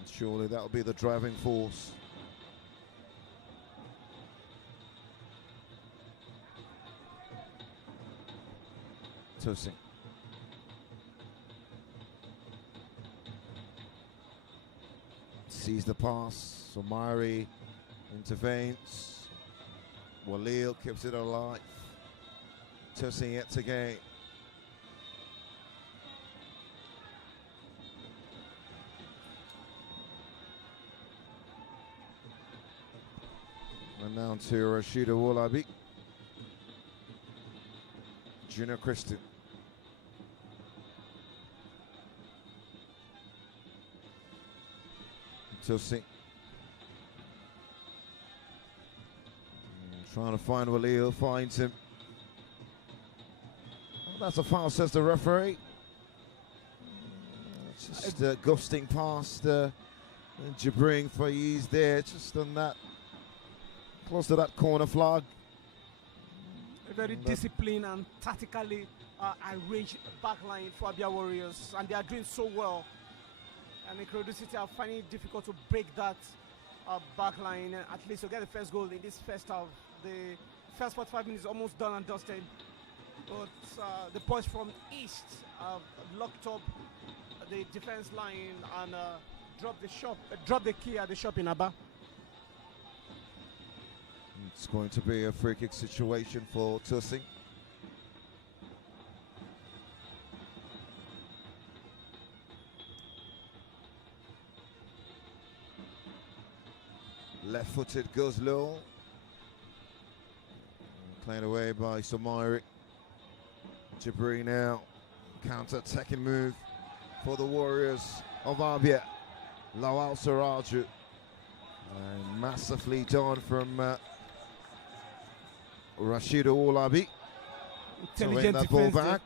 And surely that will be the driving force. Tosin. Sees the pass, Somari intervenes. Walil keeps it alive. Tosin yet again. And now to Rasheeda Wolabi. Junior Christian. Tosin. Trying to find Walil, finds him. That's a foul, says the referee. Just ghosting past Jibrin Faiz there, just on that, close to that corner flag. A very disciplined and tactically arranged backline for ABIA Warriors, and they are doing so well. And IKORODU City are finding it difficult to break that backline, at least to get the first goal in this first half. The first 45 minutes is almost done and dusted. But the boys from East locked up the defense line and dropped the key at the shop in Aba. It's going to be a free kick situation for Tosin. Left-footed goes low. Played away by Somari. Jibri now. Counter-attacking move for the Warriors of ABIA. Lawal Saraju. And massively done from Rasheeda Wolabi to win that ball back.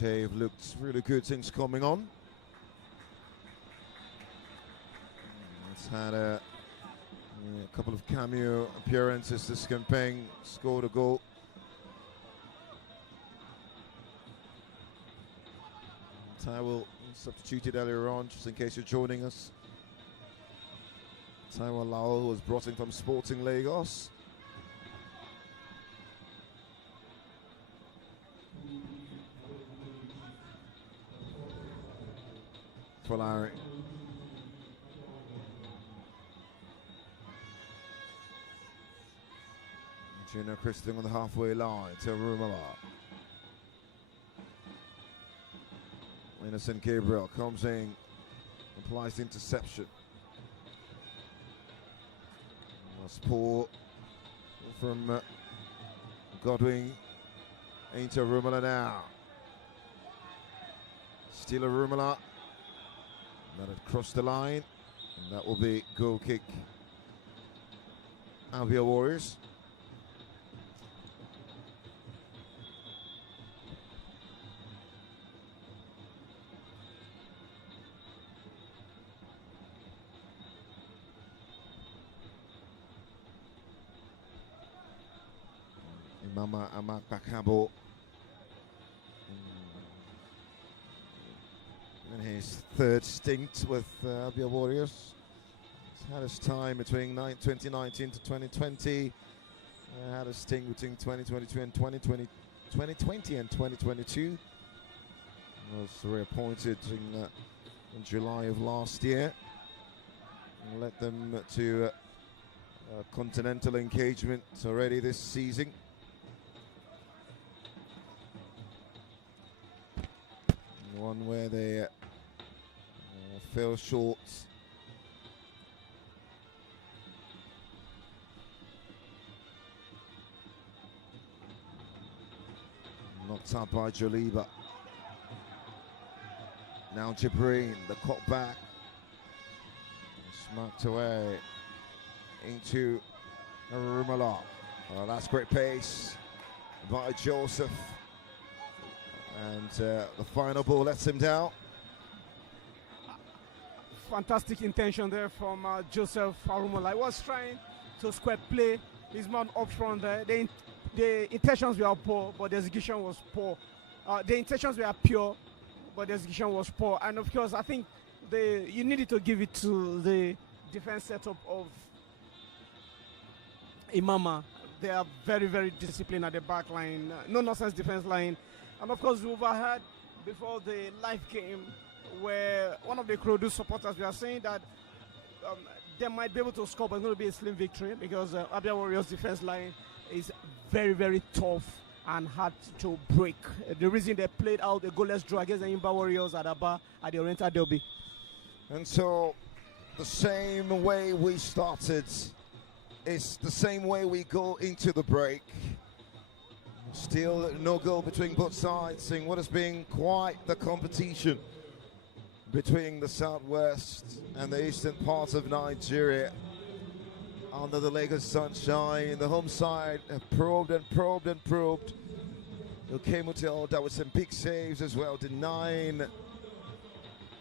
Dave looked really good, things coming on. It's had a couple of cameo appearances this campaign, scored a goal. Taiwo substituted earlier on, just in case you're joining us. Taiwo Lawal was brought in from Sporting Lagos. For Larry. Junior Christian on the halfway line to Rumala. Innocent Gabriel comes in, applies the interception. That's poor from Godwin into Rumala now. Still a Rumala. Let it cross the line, and that will be goal kick. ABIA Warriors. Imama Amak Bakabo. In his third stint with ABIA Warriors. He's had his time between 2019 to 2020. Had a stint between 2022 and 2020 and 2022. was reappointed in July of last year. And led them to continental engagement already this season. One where they fell short. Knocked out by Joliba. Now Jibreen, the cut back. Smacked away into Rumala. Oh, that's great pace by Joseph. And the final ball lets him down. Fantastic intention there from Joseph Arumala. He was trying to square play his man up front there. The intentions were poor, but the execution was poor. The intentions were pure, but the execution was poor. And of course, I think you needed to give it to the defense setup of Imama. They are very, very disciplined at the back line. No nonsense defense line. And of course, we overheard before the live game where one of the IKORODU supporters were saying that they might be able to score, but it's going to be a slim victory because ABIA Warriors defense line is very, very tough and hard to break. The reason they played out a goalless draw against the Imba Warriors at Aba at the Oriental Derby. And so the same way we started is the same way we go into the break. Still no goal between both sides, in what has been quite the competition between the southwest and the eastern part of Nigeria. Under the Lagos sunshine, the home side have probed and probed and probed. Okemutel, that was some big saves as well, denying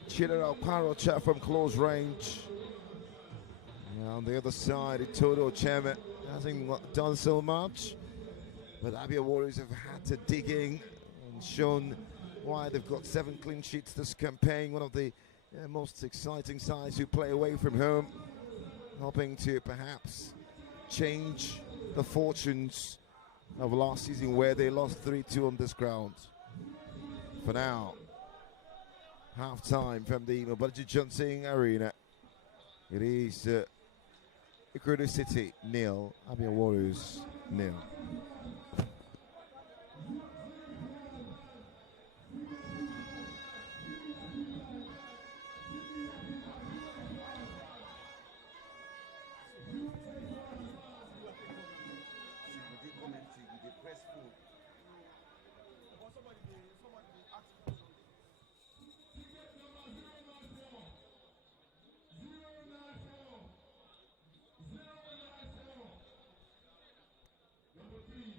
Chidera Okwarocha from close range. And on the other side, Itodo Cheme hasn't done so much. But ABIA Warriors have had to dig in and shown why they've got 7 clean sheets this campaign. One of the most exciting sides who play away from home, hoping to perhaps change the fortunes of last season where they lost 3-2 on this ground. For now, half-time from the Mobaji Johnson Arena. It is IKORODU City 0, ABIA Warriors 0. Number 3.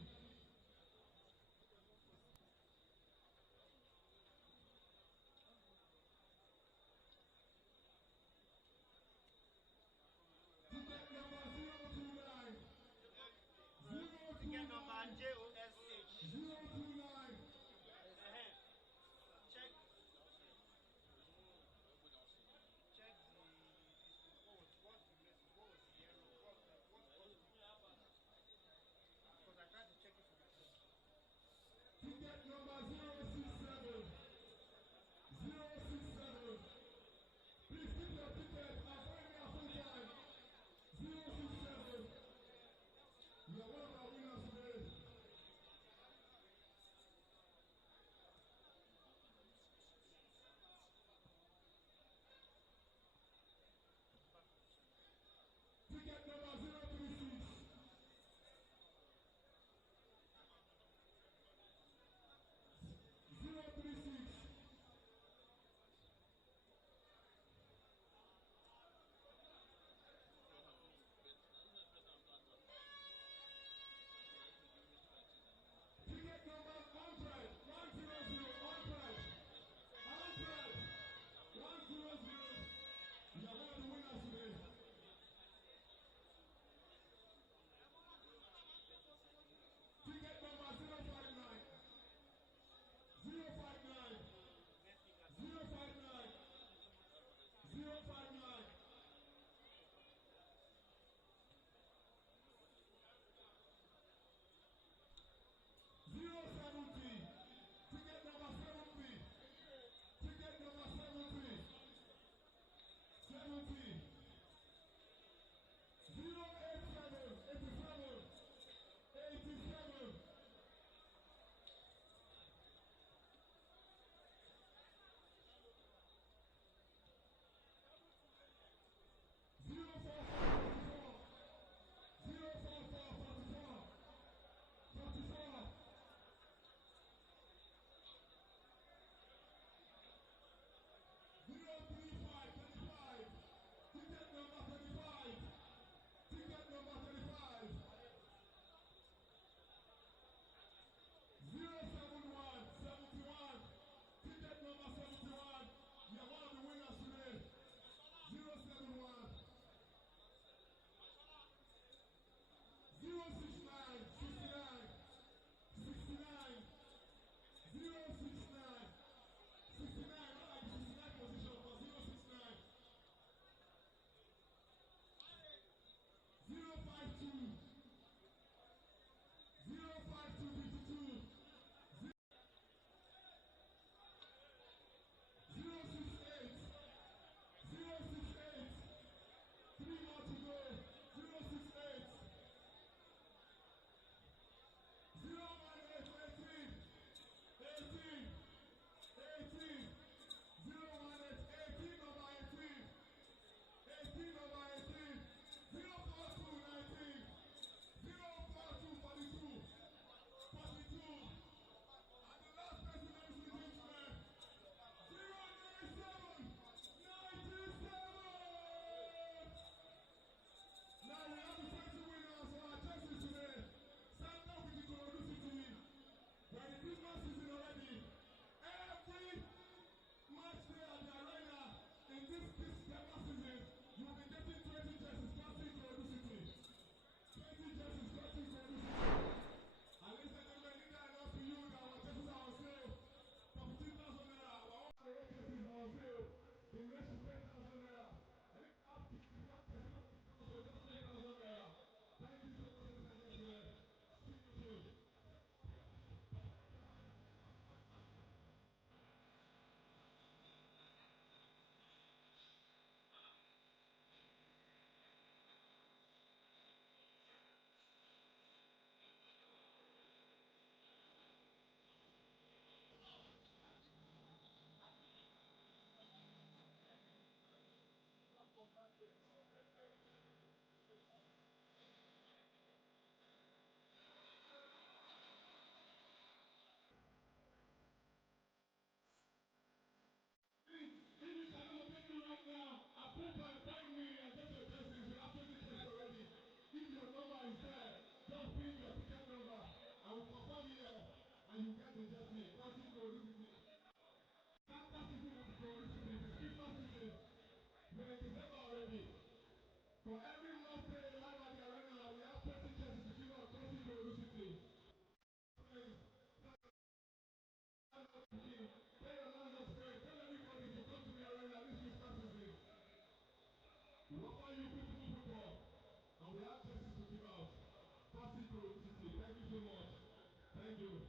you.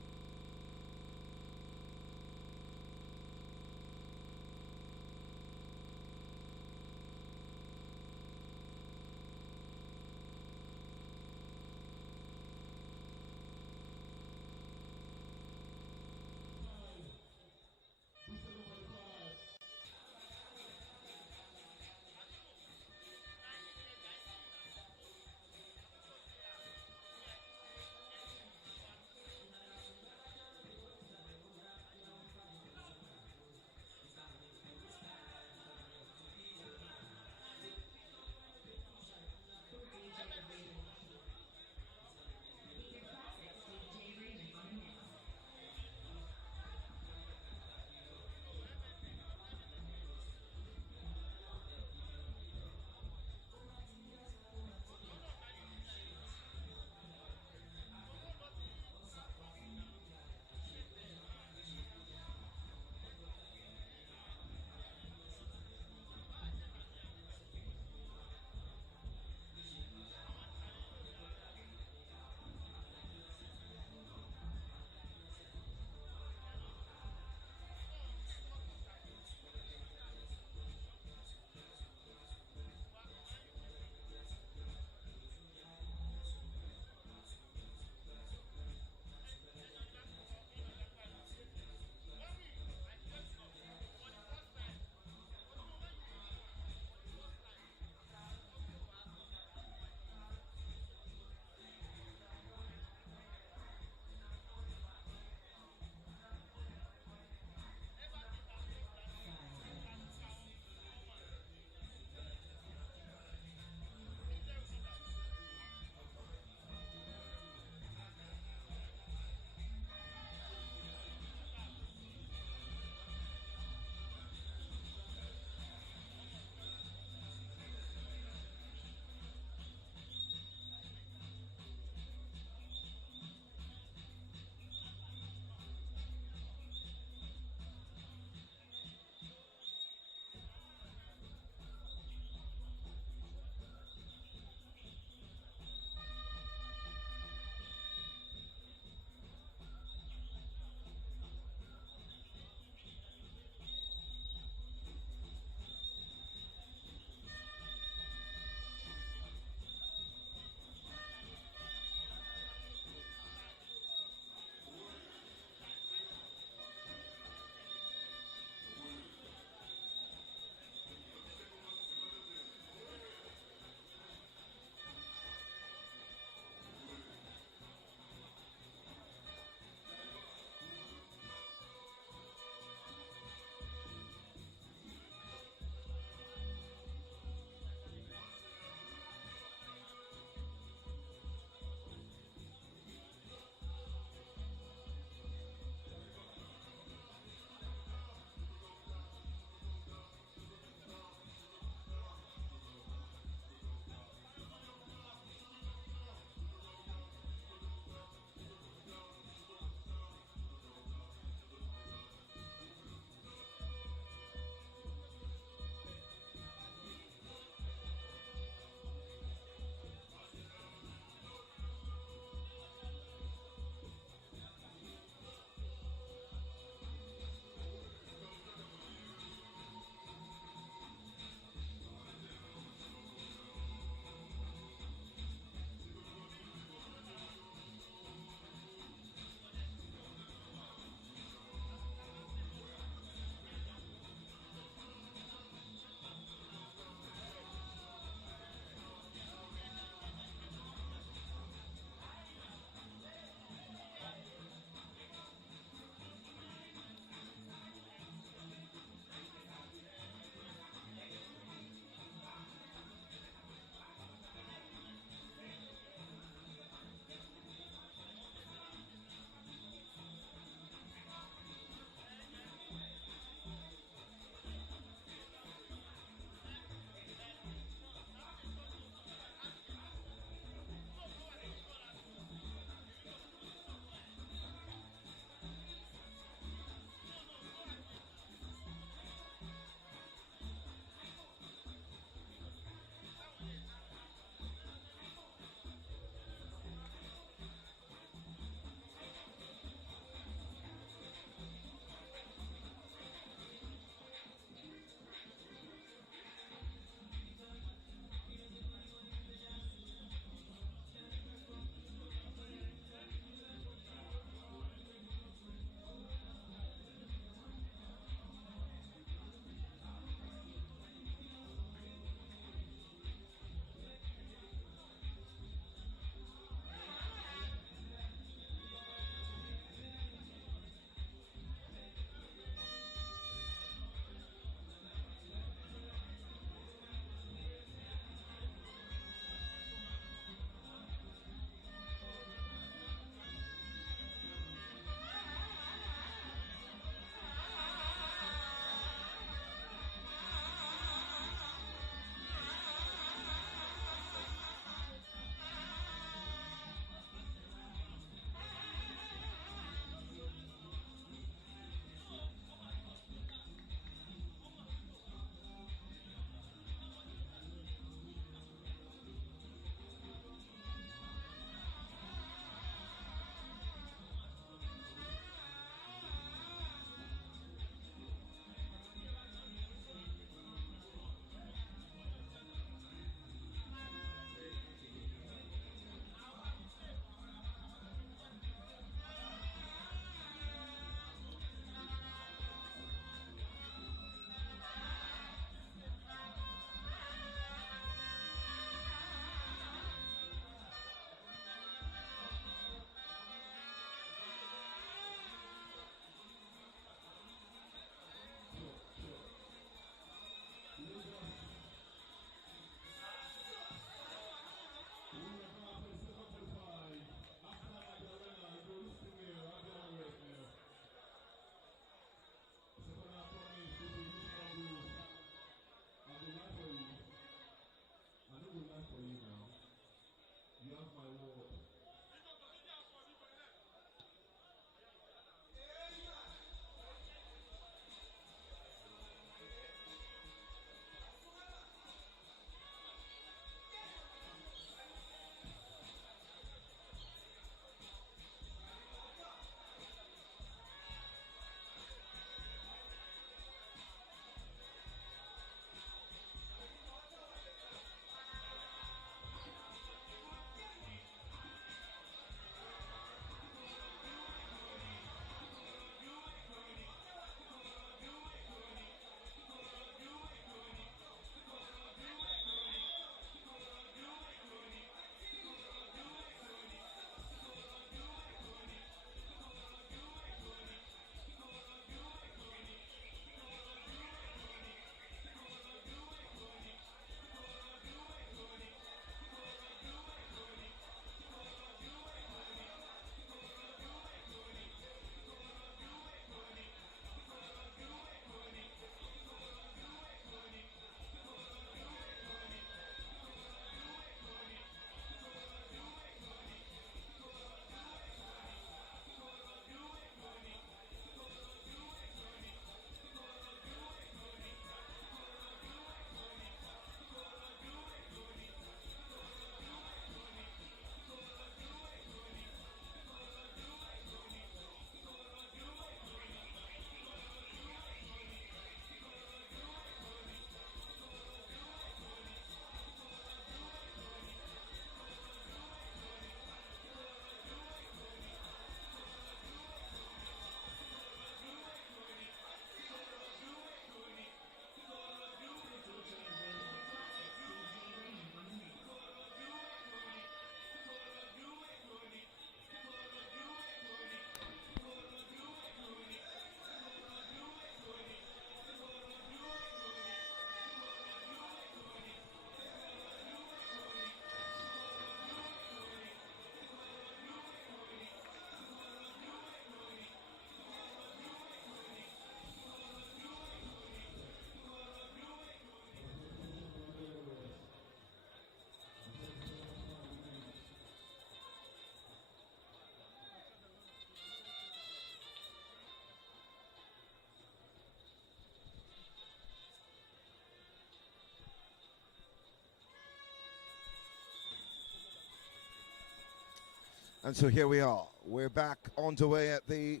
And so here we are. We're back on the way at the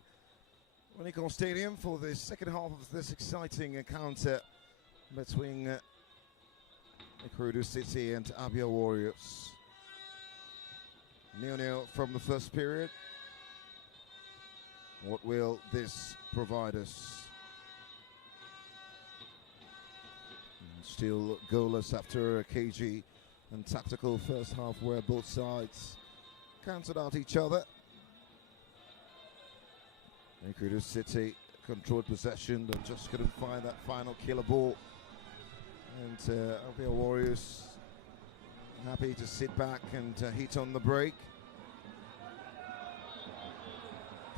Unicon Stadium for the second half of this exciting encounter between IKORODU City and ABIA Warriors. 0-0 from the first period. What will this provide us? Still goalless after a cagey and tactical first half where both sides cancelled out each other. IKORODU City controlled possession but just couldn't find that final killer ball. And ABIA Warriors happy to sit back and hit on the break.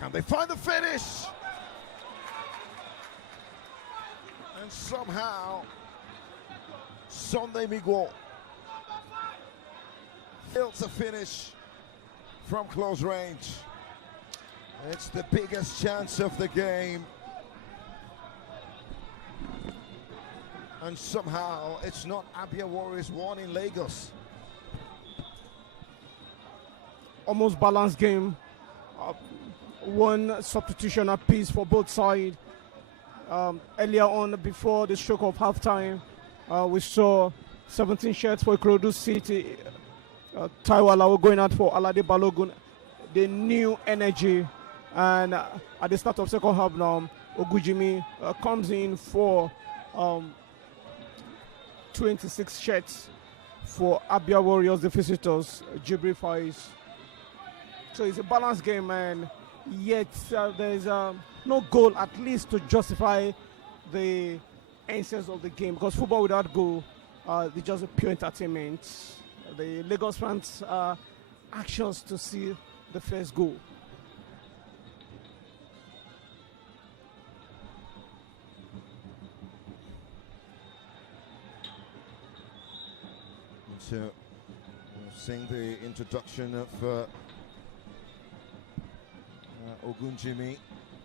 Can they find the finish? And somehow Sunday Miguel failed to finish from close range. It's the biggest chance of the game. And somehow it's not ABIA Warriors 1 in Lagos. Almost balanced game. One substitution apiece for both sides. Earlier on, before the stroke of halftime, we saw 17 shirts for IKORODU City. Taiwo Alao going out for Alade Balogun. The new energy. And at the start of second half now, Ogujimi comes in for 26 shirts for ABIA Warriors, the visitors, Jibri Faiz. So it's a balanced game, and yet there's no goal at least to justify the essence of the game, because football without goal is just a pure entertainment. The Lagos fans are anxious to see the first goal. So, we're seeing the introduction of Ogunjimi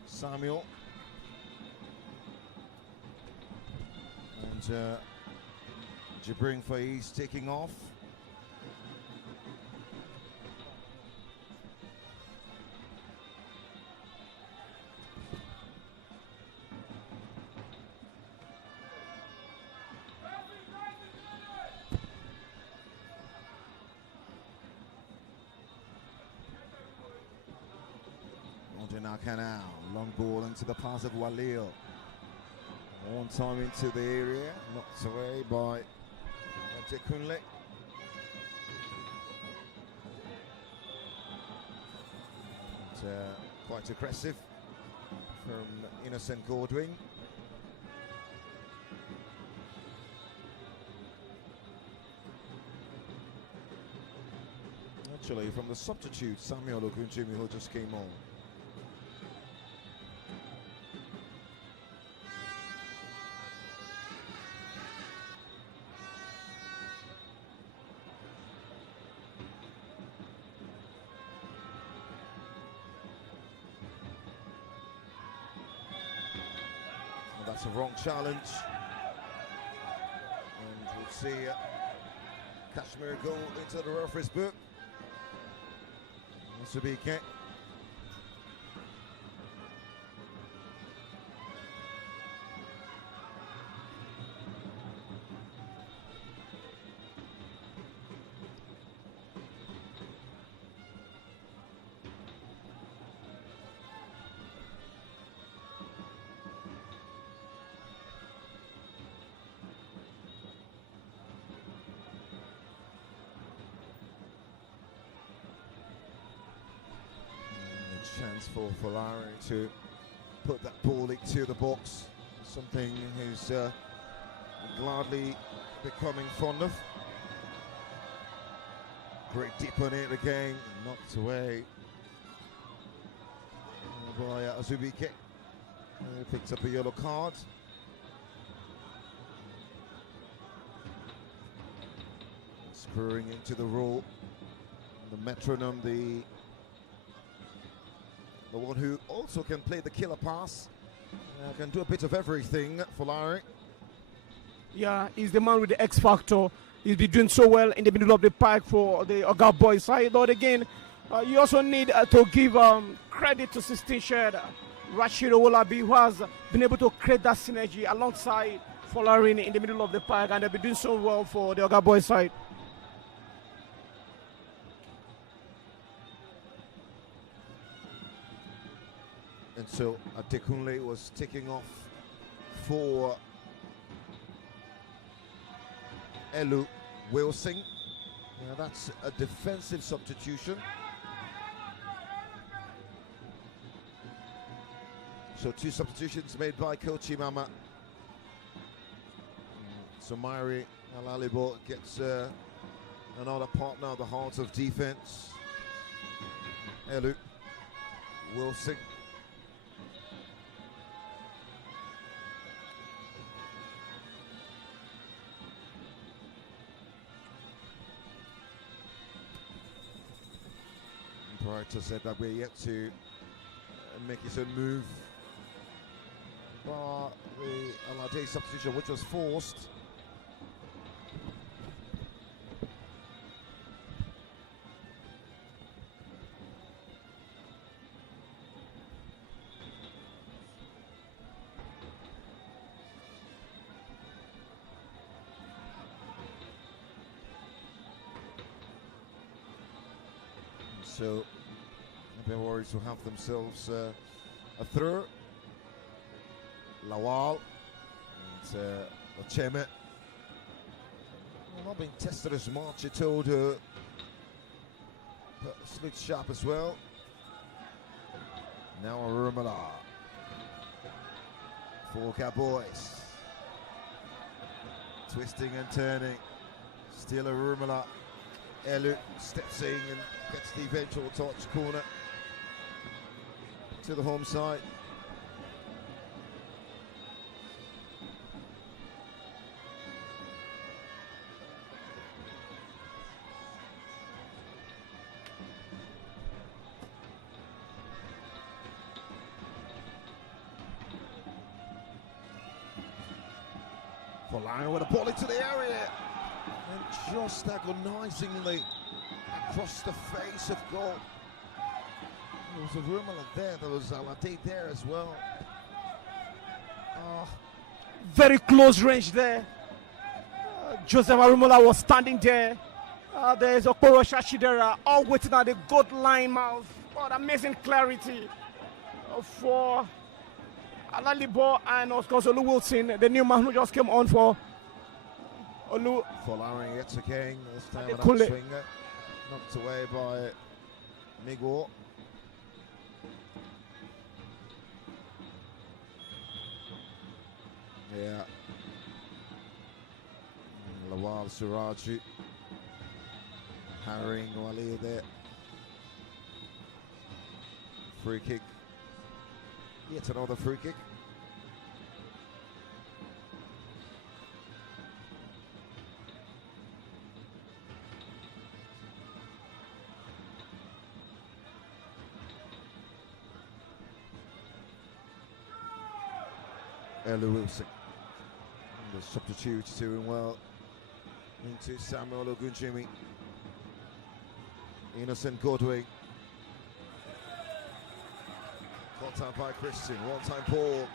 Samuel and Jibrin Faiz taking off. Canal, long ball into the pass of Walil. One time into the area, knocked away by Dekunle. Quite aggressive from Innocent Godwin. Actually, from the substitute, Samuel Ogunjimi, who just came on. That's a wrong challenge, and we'll see Kashmir go into the referee's book. This will be kick. Chance for Larry to put that ball into the box, something he's gladly becoming fond of. Great deep on it again, knocked away by Azubike. Picks up a yellow card. Screwing into the rule. The metronome, the one who also can play the killer pass, can do a bit of everything for Larry. Yeah, he's the man with the X factor. He's been doing so well in the middle of the park for the Oga Boys side. But again, You also need to give credit to 16 Shed, Rashid Owolabi, who has been able to create that synergy alongside Folarin in the middle of the park, and they've been doing so well for the Oga Boys side. And so Adekunle was taking off for Elu Wilson. Yeah, that's a defensive substitution. So 2 substitutions made by Coach Imama. So Myri Alalibo gets another partner of the heart of defense. Elu Wilson. Brighter said that we're yet to make his own move. But the Alade substitution, which was forced. So the Warriors will have themselves a throw. Lawal and Ocheme. Not being tested as much at all, but split sharp as well. Now Arumala for Cowboys. Twisting and turning. Still Arumala. Elu steps in and gets the eventual touch corner to the home side. Folarin with a ball into the area and just agonizingly across the face of goal. There was a Rumala there, there was Alade there as well. Very close range there. Joseph Arumula was standing there. There's Okoro Shashidera all waiting at the goal line mouth. What amazing clarity for Alalibo and of course Olu Wilson, the new man who just came on for Olu. Folarin yet again, this time an Adekunle. upswinger, knocked away by Migor. Yeah. Lawal Suraji harrying Wali there. Free kick. Yet another free kick. Elu Wilson. The substitute doing well into Samuel Ogunjimi. Innocent Godwin. Caught out by Christian. One-time ball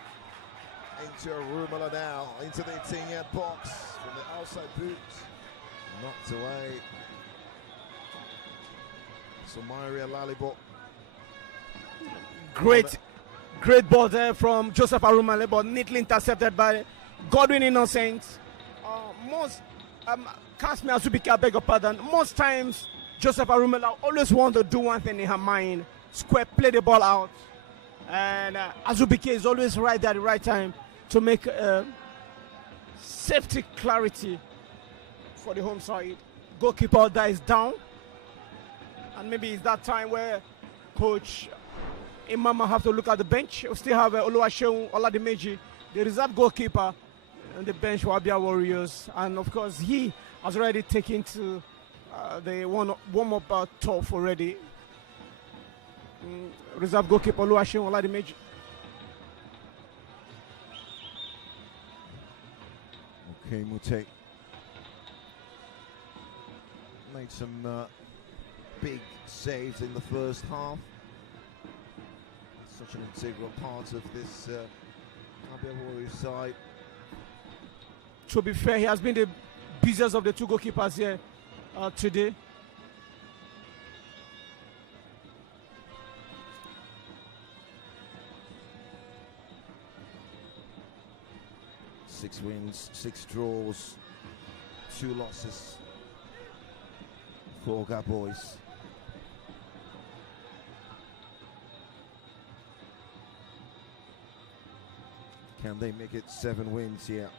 into Arumala now, into the 18-yard box from the outside boot. Knocked away. So Myri Alalibo. Great ball there from Joseph Arumale, but neatly intercepted by Godwin Innocent. Cast me Azubike, I beg your pardon. Most times, Joseph Arumela always wants to do one thing in her mind: square, play the ball out. And Azubike is always right there at the right time to make safety clarity for the home side. Goalkeeper dies down, and maybe it's that time where Coach Imama have to look at the bench. We still have Oluwaseun Oladimeji, the reserve goalkeeper, on the bench for ABIA Warriors, and of course he has already taken to the warm-up turf already. Reserve goalkeeper Oluwaseun Oladimeji. Okay, Mute made some big saves in the first half. Such an integral part of this ABIA Warriors side. To be fair, he has been the busiest of the two goalkeepers here today. Six wins, 6 draws, 2 losses for our boys. Can they make it 7 wins here?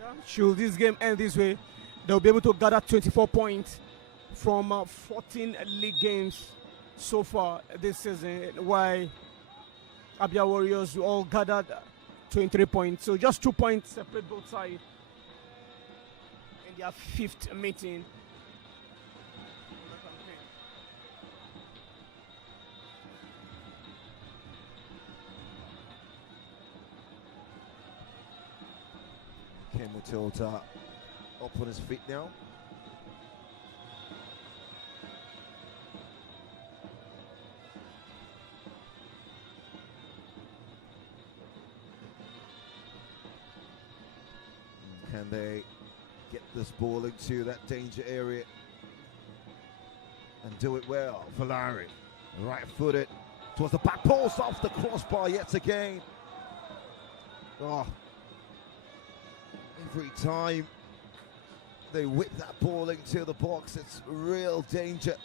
Yeah. Should this game end this way, they'll be able to gather 24 points from 14 league games so far this season, while ABIA Warriors all gathered 23 points. So just 2 points separate both sides in their 5th meeting. Tilta up on his feet now. Can they get this ball into that danger area and do it well? Valari, right-footed towards the back post, off the crossbar yet again. Oh. Every time they whip that ball into the box, it's real danger.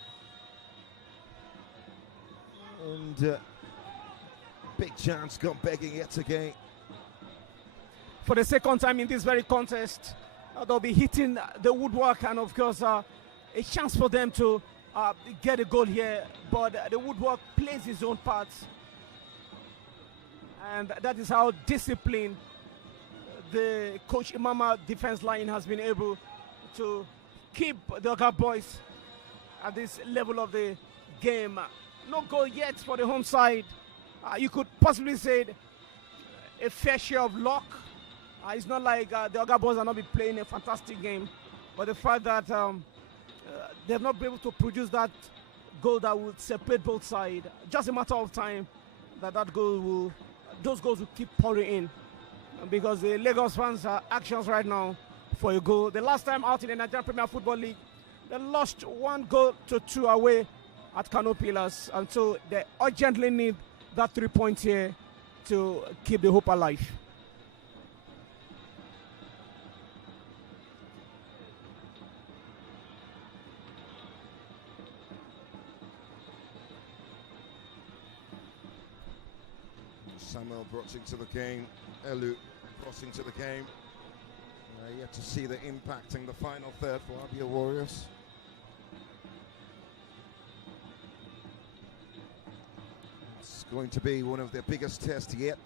And big chance gone begging yet again. For the second time in this very contest, they'll be hitting the woodwork, and of course a chance for them to get a goal here, but the woodwork plays his own part, and that is how disciplined the Coach Imama defense line has been able to keep the other boys at this level of the game. No goal yet for the home side. You could possibly say a fair share of luck. It's not like the other boys are not be playing a fantastic game, but the fact that they've not been able to produce that goal that would separate both sides, just a matter of time that those goals will keep pouring in. Because the Lagos fans are anxious right now for a goal. The last time out in the Nigerian Premier Football League, they lost 1-2 away at Kano Pillars, and so they urgently need that 3 points here to keep the hope alive. Samuel brought into the game. Elu crossing to the game. Yet to see the impact in the final third for ABIA Warriors. It's going to be one of their biggest tests yet.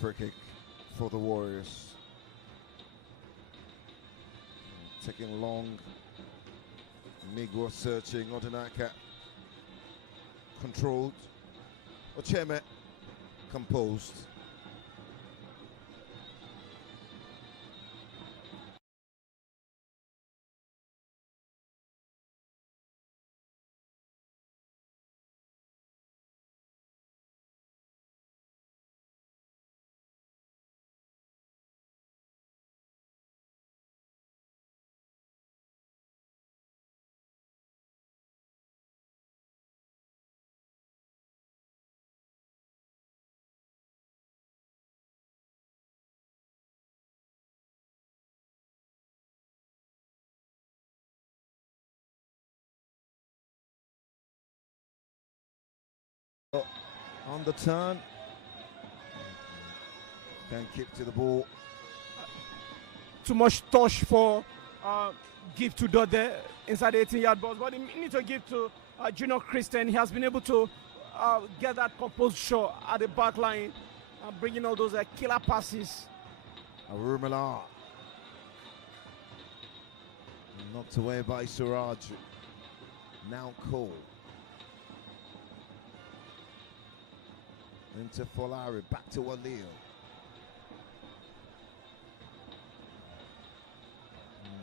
Free kick for the Warriors. Taking long. Migwa searching. Odinaka controlled. Ocheme composed. On the turn. Then kick to the ball. Too much touch for give to Dode inside the 18-yard box, but he needs to give to Junior Christian. He has been able to get that composed shot at the back line bringing all those killer passes. Arumala. Knocked away by Suraj. Now Cole. Into Folari, back to Walil.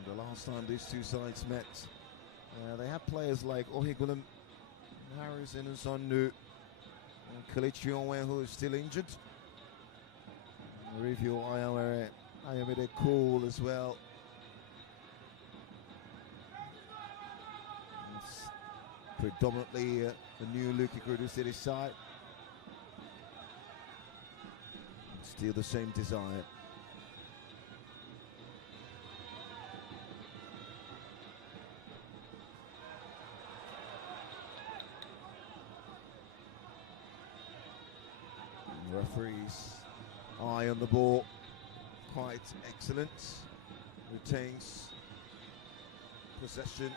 The last time these two sides met, they had players like Ohigulam, Harrison and Sonu, and Kelechi Onwe, who is still injured. Review Ayamide Cole as well. It's predominantly the new IKORODU City side. Still the same desire. Referee's eye on the ball, quite excellent. Retains possession.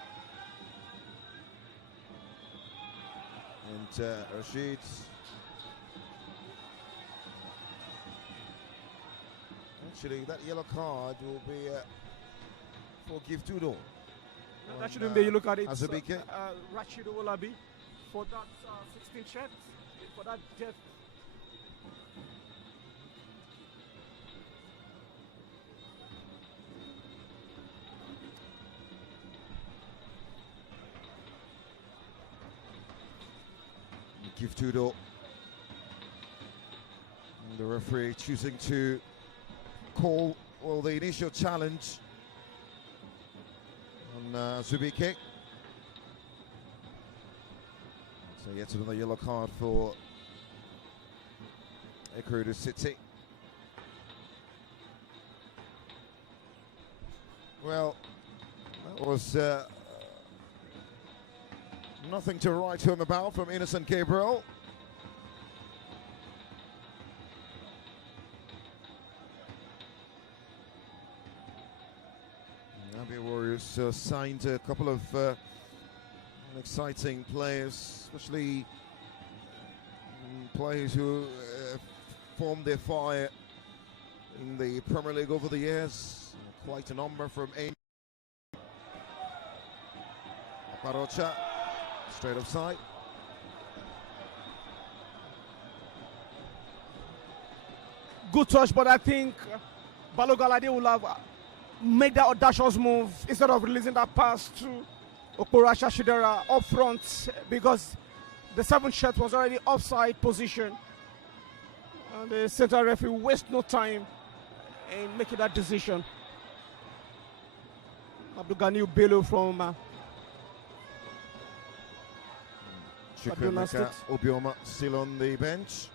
And Rashid. Actually, that yellow card will be for Giftudo. That shouldn't be. You look at it. Azubike. Rashid Olabi for that 16 shirt, for that jet. Giftudo. The referee choosing to call the initial challenge on Zubike. So yet another yellow card for IKORODU City. Well, that was nothing to write home about from Innocent Gabriel. ABIA Warriors signed a couple of exciting players, especially players who formed their fire in the Premier League over the years. Quite a number from Parocha, straight offside. Good touch, but I think Balogalade will have made that audacious move instead of releasing that pass to Okorasha Shidera up front, because the 7th shot was already offside position. And the central referee wastes no time in making that decision. Abdulganiu Bello from Chukwemeka Obioma still on the bench.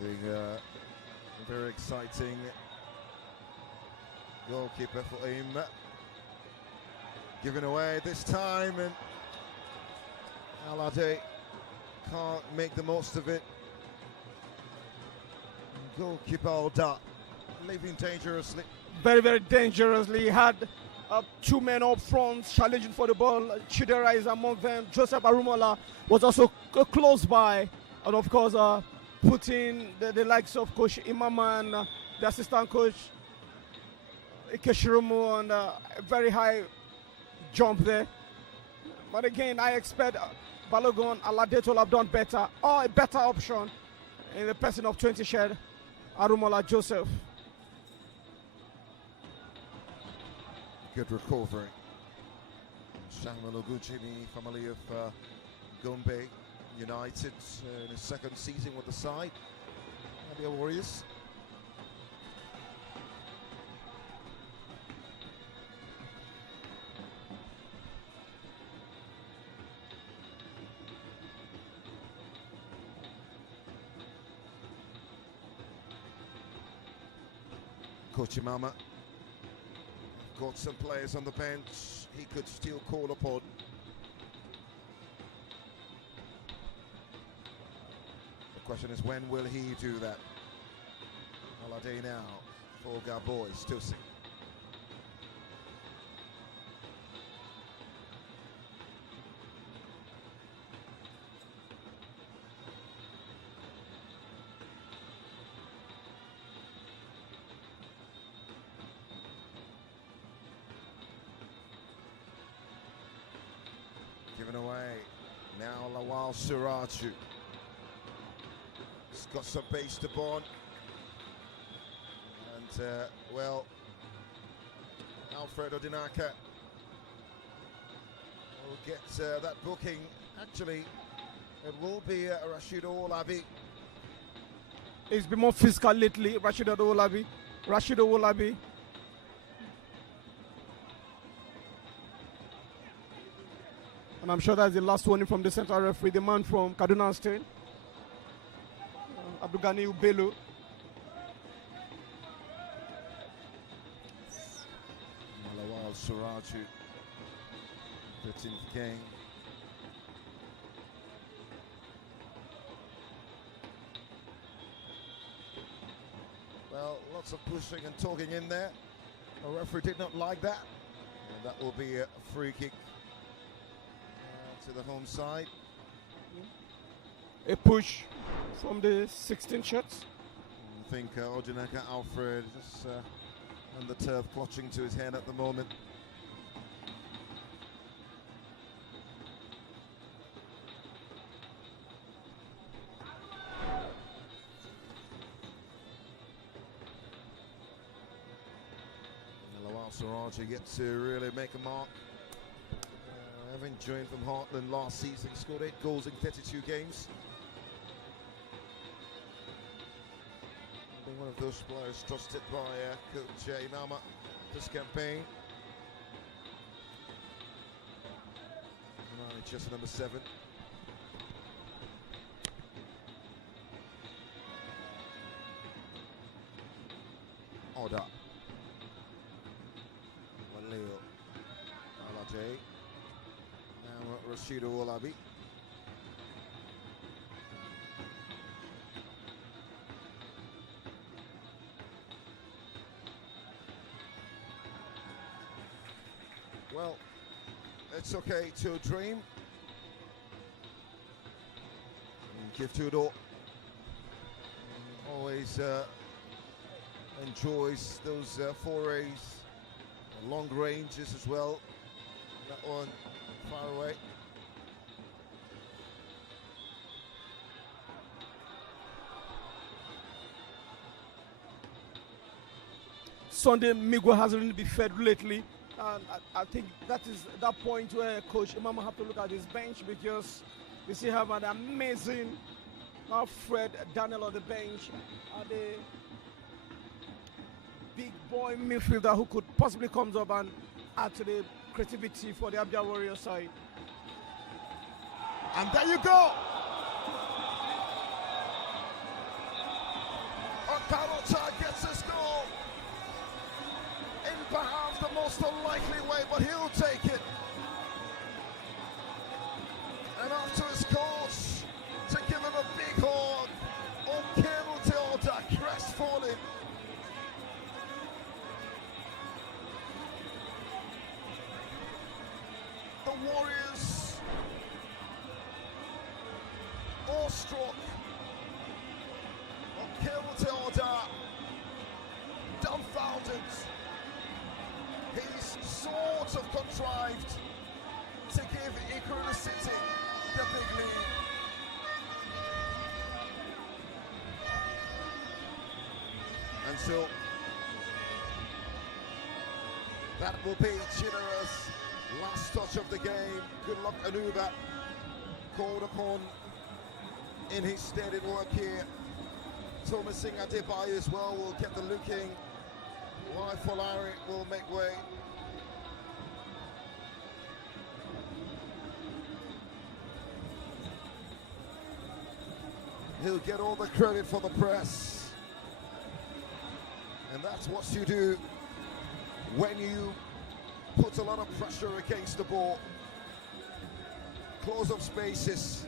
The very exciting goalkeeper for him. Given away this time, and Alade can't make the most of it. Goalkeeper Oda leaving dangerously. Very, very dangerously. He had 2 men up front challenging for the ball. Chidera is among them. Joseph Arumola was also close by. And of course, putting the likes of Coach Imaman, the assistant coach Ikeshirumu, on a very high jump there. But again, I expect Balogun Alade to have done better, or a better option in the person of 20 shed Arumola Joseph. Good recovery. Shaman Oguchini, family of Gombe United, in his 2nd season with the side. ABIA Warriors. Coach Imama got some players on the bench he could still call upon. The question is, when will he do that? Alade now for Gaboy, still see. Given away. Now Lawal Suraju. He's got some pace to Bond. And, well, Alfredo Dinaka will get that booking. Actually, it will be Rashido Olabi. He's been more physical lately, Rashido Olabi. Rashido Olabi. And I'm sure that's the last warning from the central referee, the man from Kaduna State, Abdugani Ubelu. Malawal Suraju, 13th game. Well, lots of pushing and talking in there. The referee did not like that. And that will be a free kick to the home side. A push from the 16 shots. I think Odinaka Alfred just on the turf, clutching to his head at the moment. Lawal Saraji gets to really make a mark. Having joined from Heartland last season, scored 8 goals in 32 games. One of those players trusted by Coach Inama this campaign. Just number 7. Oda. Waleo. Alate. Now Rashido Olabi. Well, it's okay to dream. Give Tudor always enjoys those forays, long ranges as well. That one far away. Sunday Miguel hasn't really been fed lately. And I think that is that point where Coach Imam have to look at his bench, because we still have an amazing Fred Daniel on the bench, and a big boy midfielder who could possibly come up and add to the creativity for the ABIA Warrior side. And there you go! Karota gets his goal in perhaps the most unlikely way, but he'll take it. And after his coach to give him a big hug, Okeru Teoda crestfallen. The Warriors awestruck. Okeru Teoda dumbfounded. He's sort of contrived to give IKORODU City the big lead. And so that will be Chinera's last touch of the game. Good luck, Anuba, called upon in his stead in work here. Thomas Singh Adebayo as well will get the looking. Why Folari will make way. He'll get all the credit for the press. And that's what you do when you put a lot of pressure against the ball. Close up spaces.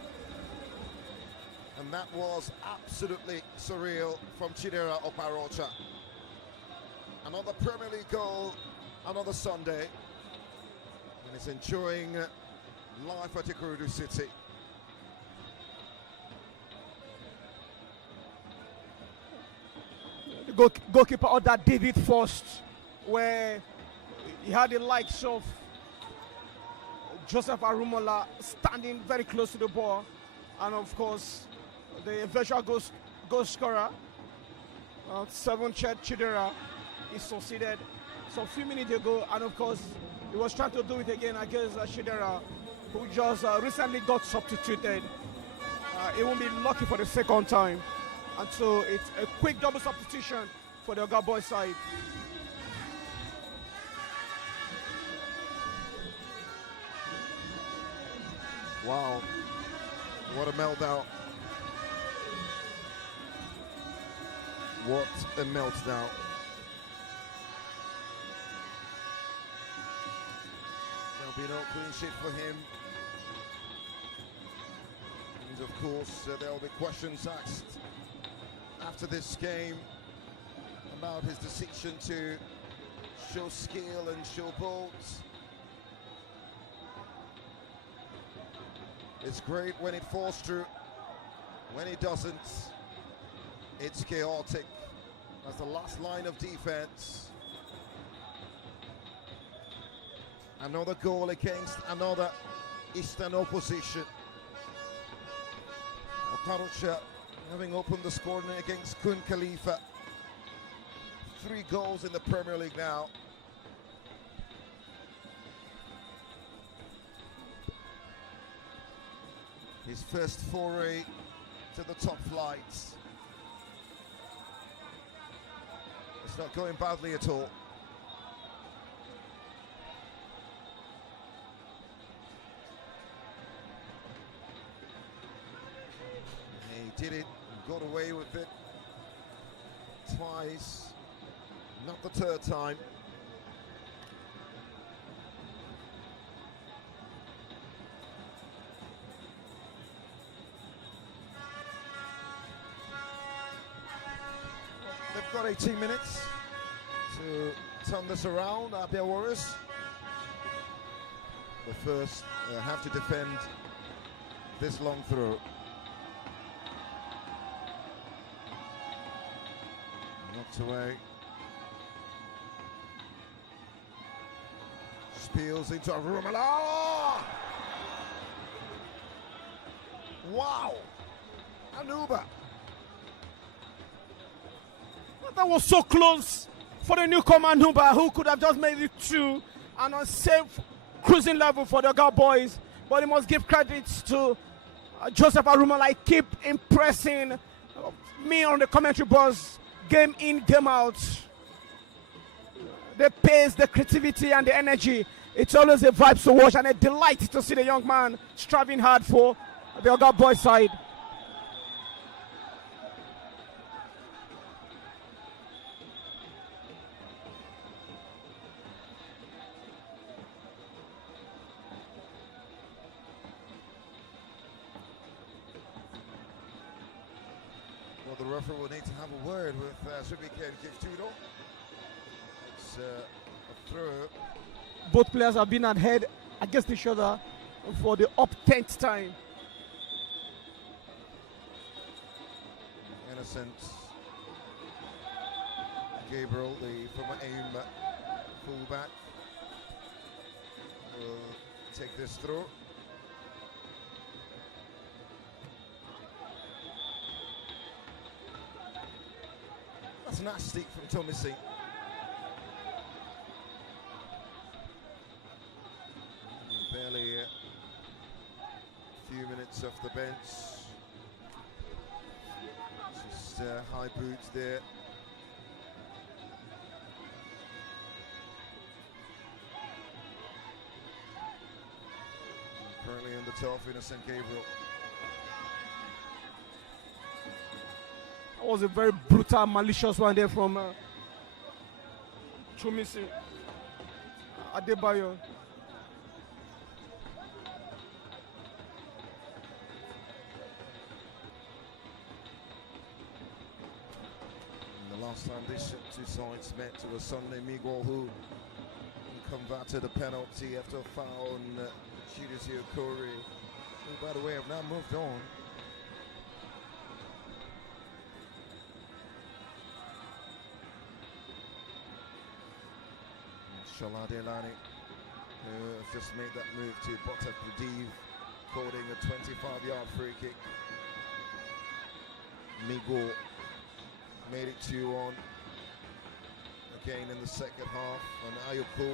And that was absolutely surreal from Chidera Oparocha. Another Premier League goal, another Sunday. And he's enjoying life at IKORODU City. The goalkeeper ordered David first, where he had the likes of Joseph Arumola standing very close to the ball, and of course the eventual goal scorer, Seven Chidera, he succeeded some few minutes ago, and of course he was trying to do it again against Chidera, who just recently got substituted. He won't be lucky for the second time, and so it's a quick double substitution for the Oga Boys side. Wow, what a meltdown. What a meltdown. There'll be no clean sheet for him. And of course, there'll be questions asked after this game about his decision to show skill and show bolts. It's great when it falls through. When it doesn't, it's chaotic. That's the last line of defense. Another goal against another Eastern opposition. Okarocha having opened the scoring against Kun Khalifa. 3 goals in the Premier League now. His first foray to the top flights. It's not going badly at all. He did it, got away with it twice, not the third time. They've got 18 minutes to turn this around, ABIA Warriors. The first have to defend this long throw. Knocked away. Spills into Arumola. Wow! Anuba. That was so close for the newcomer Nuba, who could have just made it to an unsafe cruising level for the Oga Boys. But he must give credit to Joseph Arumola. I keep impressing me on the commentary box, game in, game out. The pace, the creativity, and the energy. It's always a vibe to watch and a delight to see the young man striving hard for the Oga Boys side. Well, the referee will need to have a word with Subike and Kiftudo. It's a throw. Both players have been at head against each other for the up 10th time. Innocent Gabriel, the former AIM fullback, will take this throw. That's nasty from Tomisi. Barely a few minutes off the bench. Just high boots there. Currently on the top, Innocent Gabriel. That was a very brutal, malicious one there from Chumisi Adebayo. And the last time these two sides met was Sunday Miguel, who converted a penalty after a foul on Chidozie Okorie, who, by the way, have now moved on. Shola Delani Has just made that move to Botak Pradiv, holding a 25-yard free kick. Migo made it 2-1 again in the second half, and Ayoko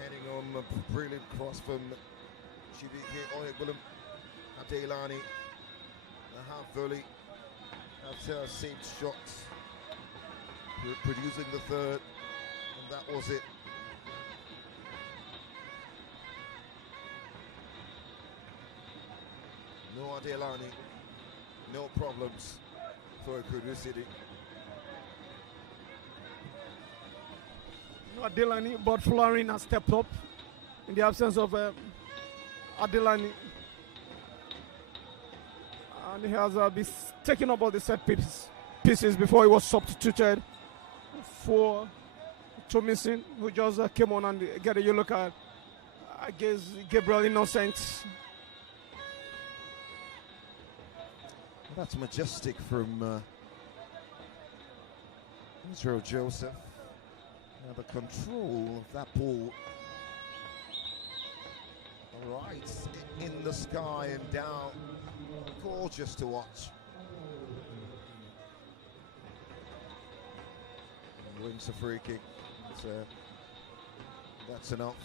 heading on a brilliant cross from Chibike Oyegulum Adelani, a half volley after saved shots, producing the third, and that was it. No Adelani, no problems for IKORODU City. No Adelani, but Florin has stepped up in the absence of Adelani. And he has been taking up all the set pieces before he was substituted for Tomisin, who just came on and get a yellow card against Gabriel Innocent. That's majestic from Israel Joseph. Now the control of that ball, right in the sky and down, gorgeous to watch. Wins a free kick. That's enough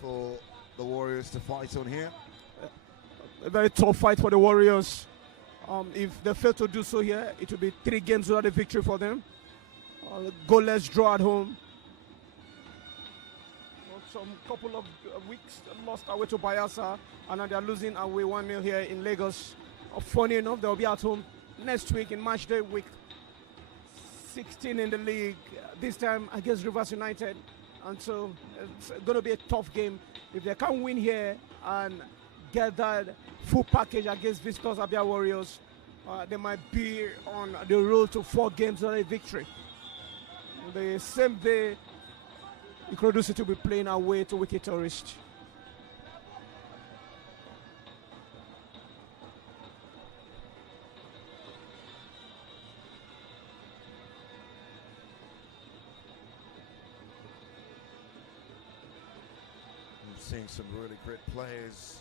for the Warriors to fight on here. A very tough fight for the Warriors. If they fail to do so here, it will be 3 games without a victory for them. Goalless draw at home. Some couple of weeks lost away to Bayelsa, and now they are losing away 1-0 here in Lagos. Funny enough, they will be at home next week in match day week 16 in the league. This time against Rivers United, and so it's going to be a tough game. If they can't win here and get that full package against Viscous ABIA Warriors, they might be on the road to 4 games without a victory. The same day, IKORODU City will be playing away to Wiki Tourist. We've seen some really great players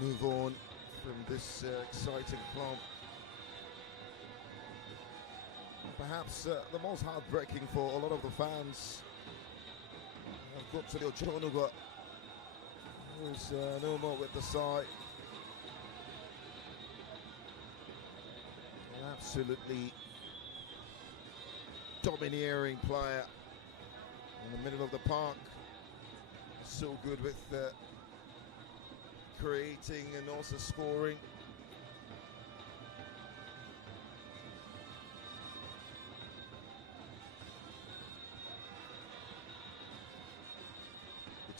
move on from this exciting club. Perhaps the most heartbreaking for a lot of the fans. I've got to the Ochonuga, who's no more with the side. An absolutely domineering player in the middle of the park. So good with creating and also scoring.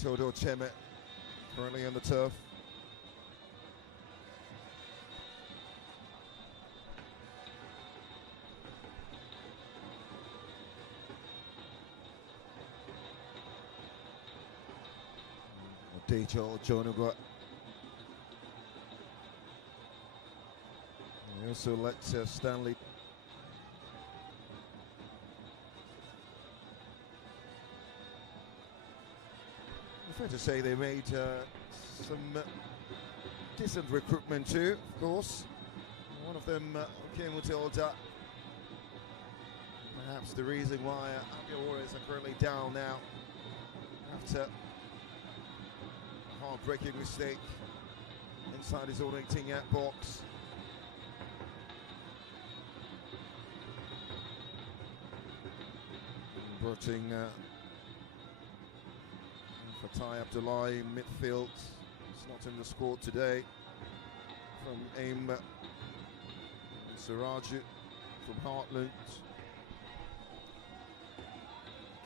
Todo Cheme currently on the turf. Dejo Jonuga. We also let Stanley. Fair to say they made some decent recruitment too, of course. One of them came with Ilda. Perhaps the reason why ABIA Warriors are currently down now after a heartbreaking mistake inside his own 18-yard box. Broughting Fatai Abdullahi in midfield. He's not in the squad today. From AIM, Siraju from Heartland.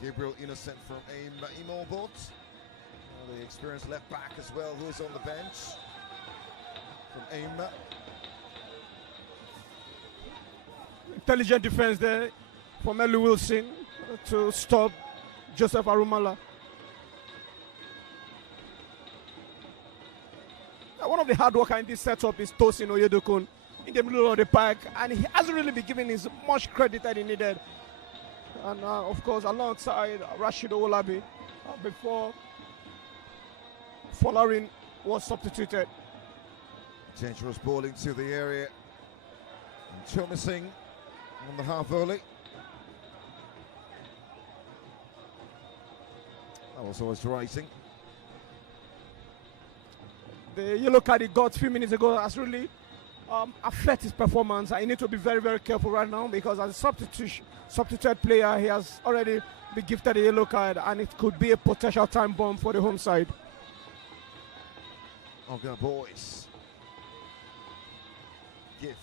Gabriel Innocent from AIM, Imobot. The experienced left back as well, who is on the bench from AIM. Intelligent defense there from Eli Wilson to stop Joseph Arumala. One of the hard worker in this setup is Tosin Oyedokun in the middle of the park, and he hasn't really been given as much credit that he needed. And of course, alongside Rashid Olabi, before Folarin was substituted. Dangerous ball into the area. And Chomising on the half volley. That was always rising. The yellow card he got a few minutes ago has really affected his performance. I need to be very, very careful right now because as a substitute player, he has already been gifted a yellow card and it could be a potential time bomb for the home side. Oga boys. Gift.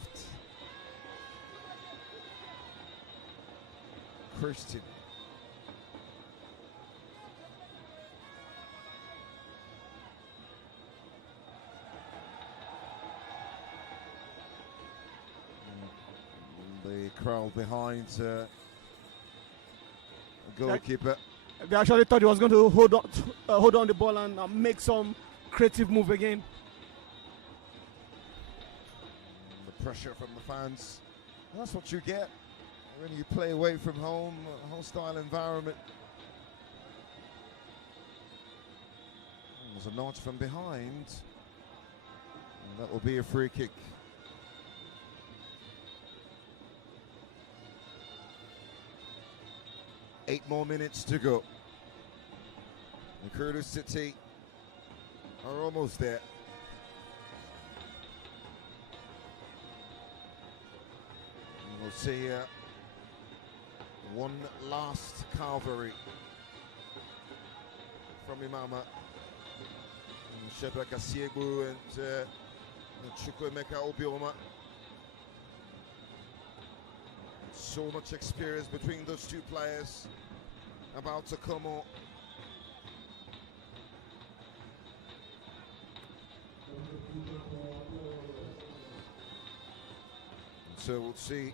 Christian. The crowd behind goalkeeper. They actually thought he was going to hold on the ball and make some creative move again. The pressure from the fans. That's what you get when you play away from home, a hostile environment. There's a notch from behind. And that will be a free kick. Eight more minutes to go. IKORODU City are almost there. And we'll see one last cavalry from Imama. Shedrack Asiegbu and Chukwuemeka Obioma. So much experience between those two players about to come on. So we'll see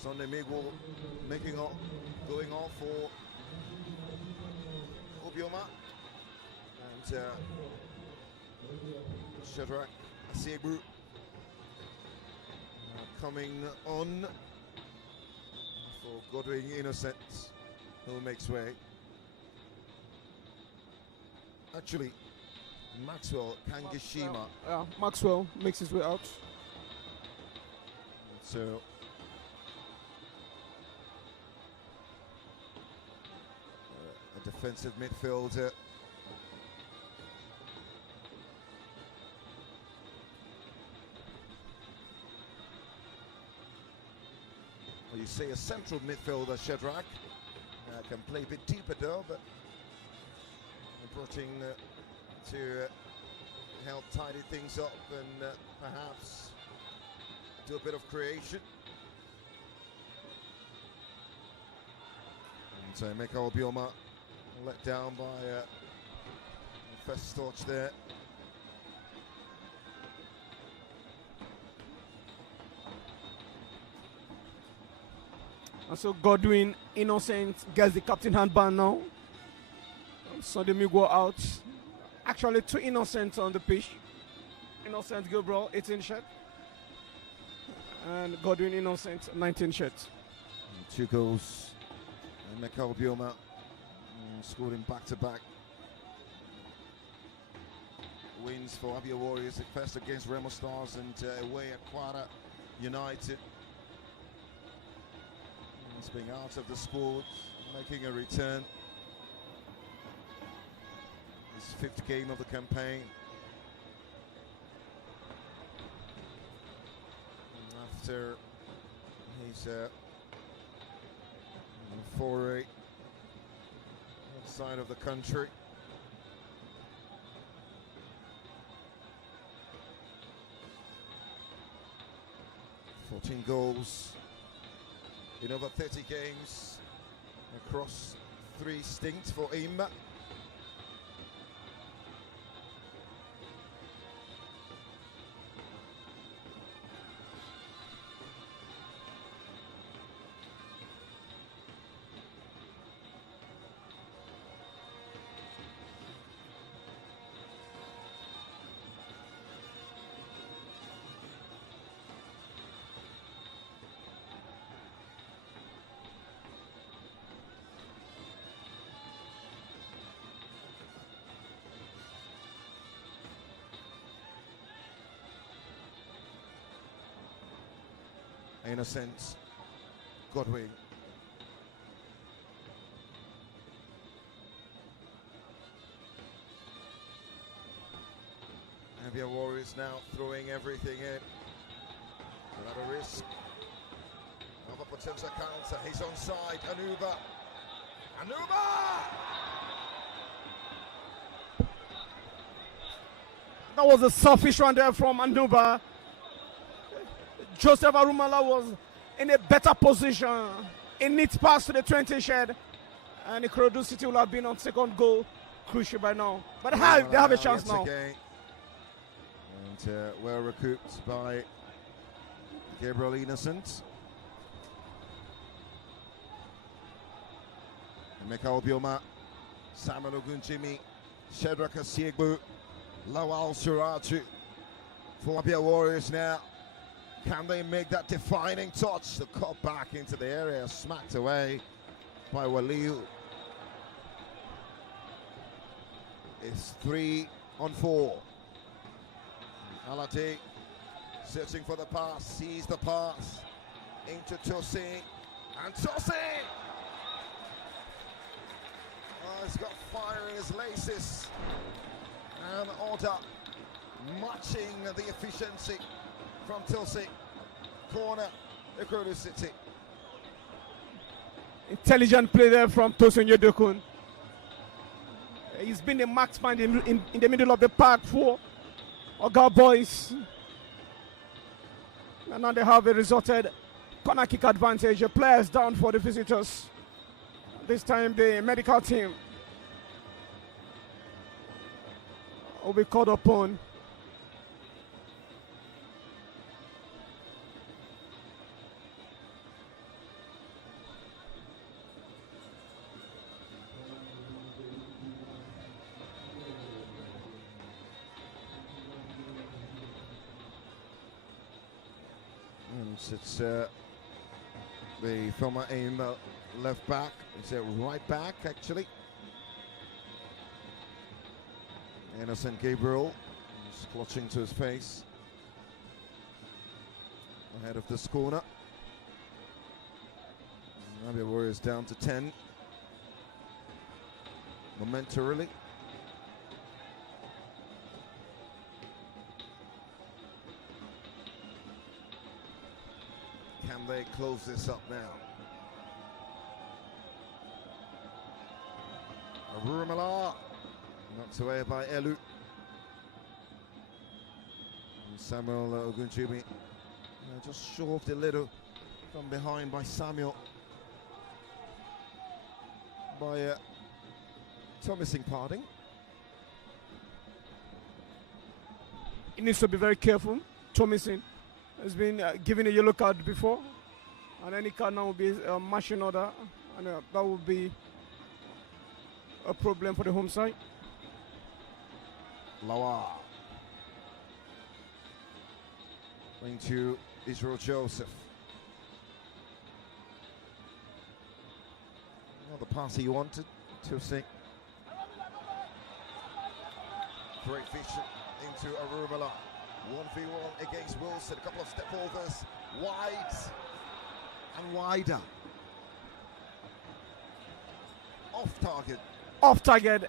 Sunday Miguel going off for Obioma and Shedrack Asiegbu coming on for Godwin Innocent, who makes way. Actually, Maxwell Kangishima. Maxwell makes his way out. So a defensive midfielder. Well, you see a central midfielder, Shedrack, can play a bit deeper though, but approaching to help tidy things up and perhaps do a bit of creation. And so Meka Obioma let down by the first touch there. And so Godwin Innocent gets the captain handband now. Sunday Miguel out. Actually, two Innocents on the pitch. Innocent Gabriel, 18 shirt. And Godwin Innocent, 19 shirt. 2 goals. And Meka Obioma scored in back-to-back wins for ABIA Warriors. First against Remo Stars and away at Kwara United. He's being out of the sport, making a return. His 5th game of the campaign. After his foray outside of the country. Goals in over 30 games across 3 stints for Imba. Innocent Godwin. ABIA Warriors now throwing everything in. Without a risk. Another potential counter. He's onside. Anuba. That was a selfish one there from Anuba. Joseph Arumala was in a better position. A neat pass to the 20 shed. And IKORODU City will have been on second goal. Crucial by now. But they have a chance now. Again. And well recouped by Gabriel Innocent. Emeka Obioma, Samuel Ogunjimi, Shedrack Asiegbu, Lawal Suratu for ABIA Warriors now. Can they make that defining touch? The cut back into the area, smacked away by Waliu. It's 3-on-4. Alade searching for the pass, sees the pass into Tosi, and Tosi! Oh, he's got fire in his laces, and order matching the efficiency from Tosi. Corner, IKORODU City. Intelligent play there from Tosin Yedokun. He's been a marksman in the middle of the park for Oga Boys. And now they have a resulted corner kick advantage. The players down for the visitors. This time the medical team will be called upon. And it's the former aim left back. It's a right back, actually. Innocent Gabriel is clutching to his face ahead of this corner. ABIA Warriors down to 10 momentarily. Can they close this up now? Arumala knocked away by Elu. And Samuel Ogunjimi just shoved a little from behind by Samuel. By Thomasing Parding. He needs to be very careful. Thomasing has been given a yellow card before, and any card now will be a matching order, and that will be a problem for the home side. Lawa going to Israel Joseph. Not the pass he wanted to see. Great vision into Arumala. 1v1 against Wilson. A couple of step overs. Wide and wider. Off target. Off target,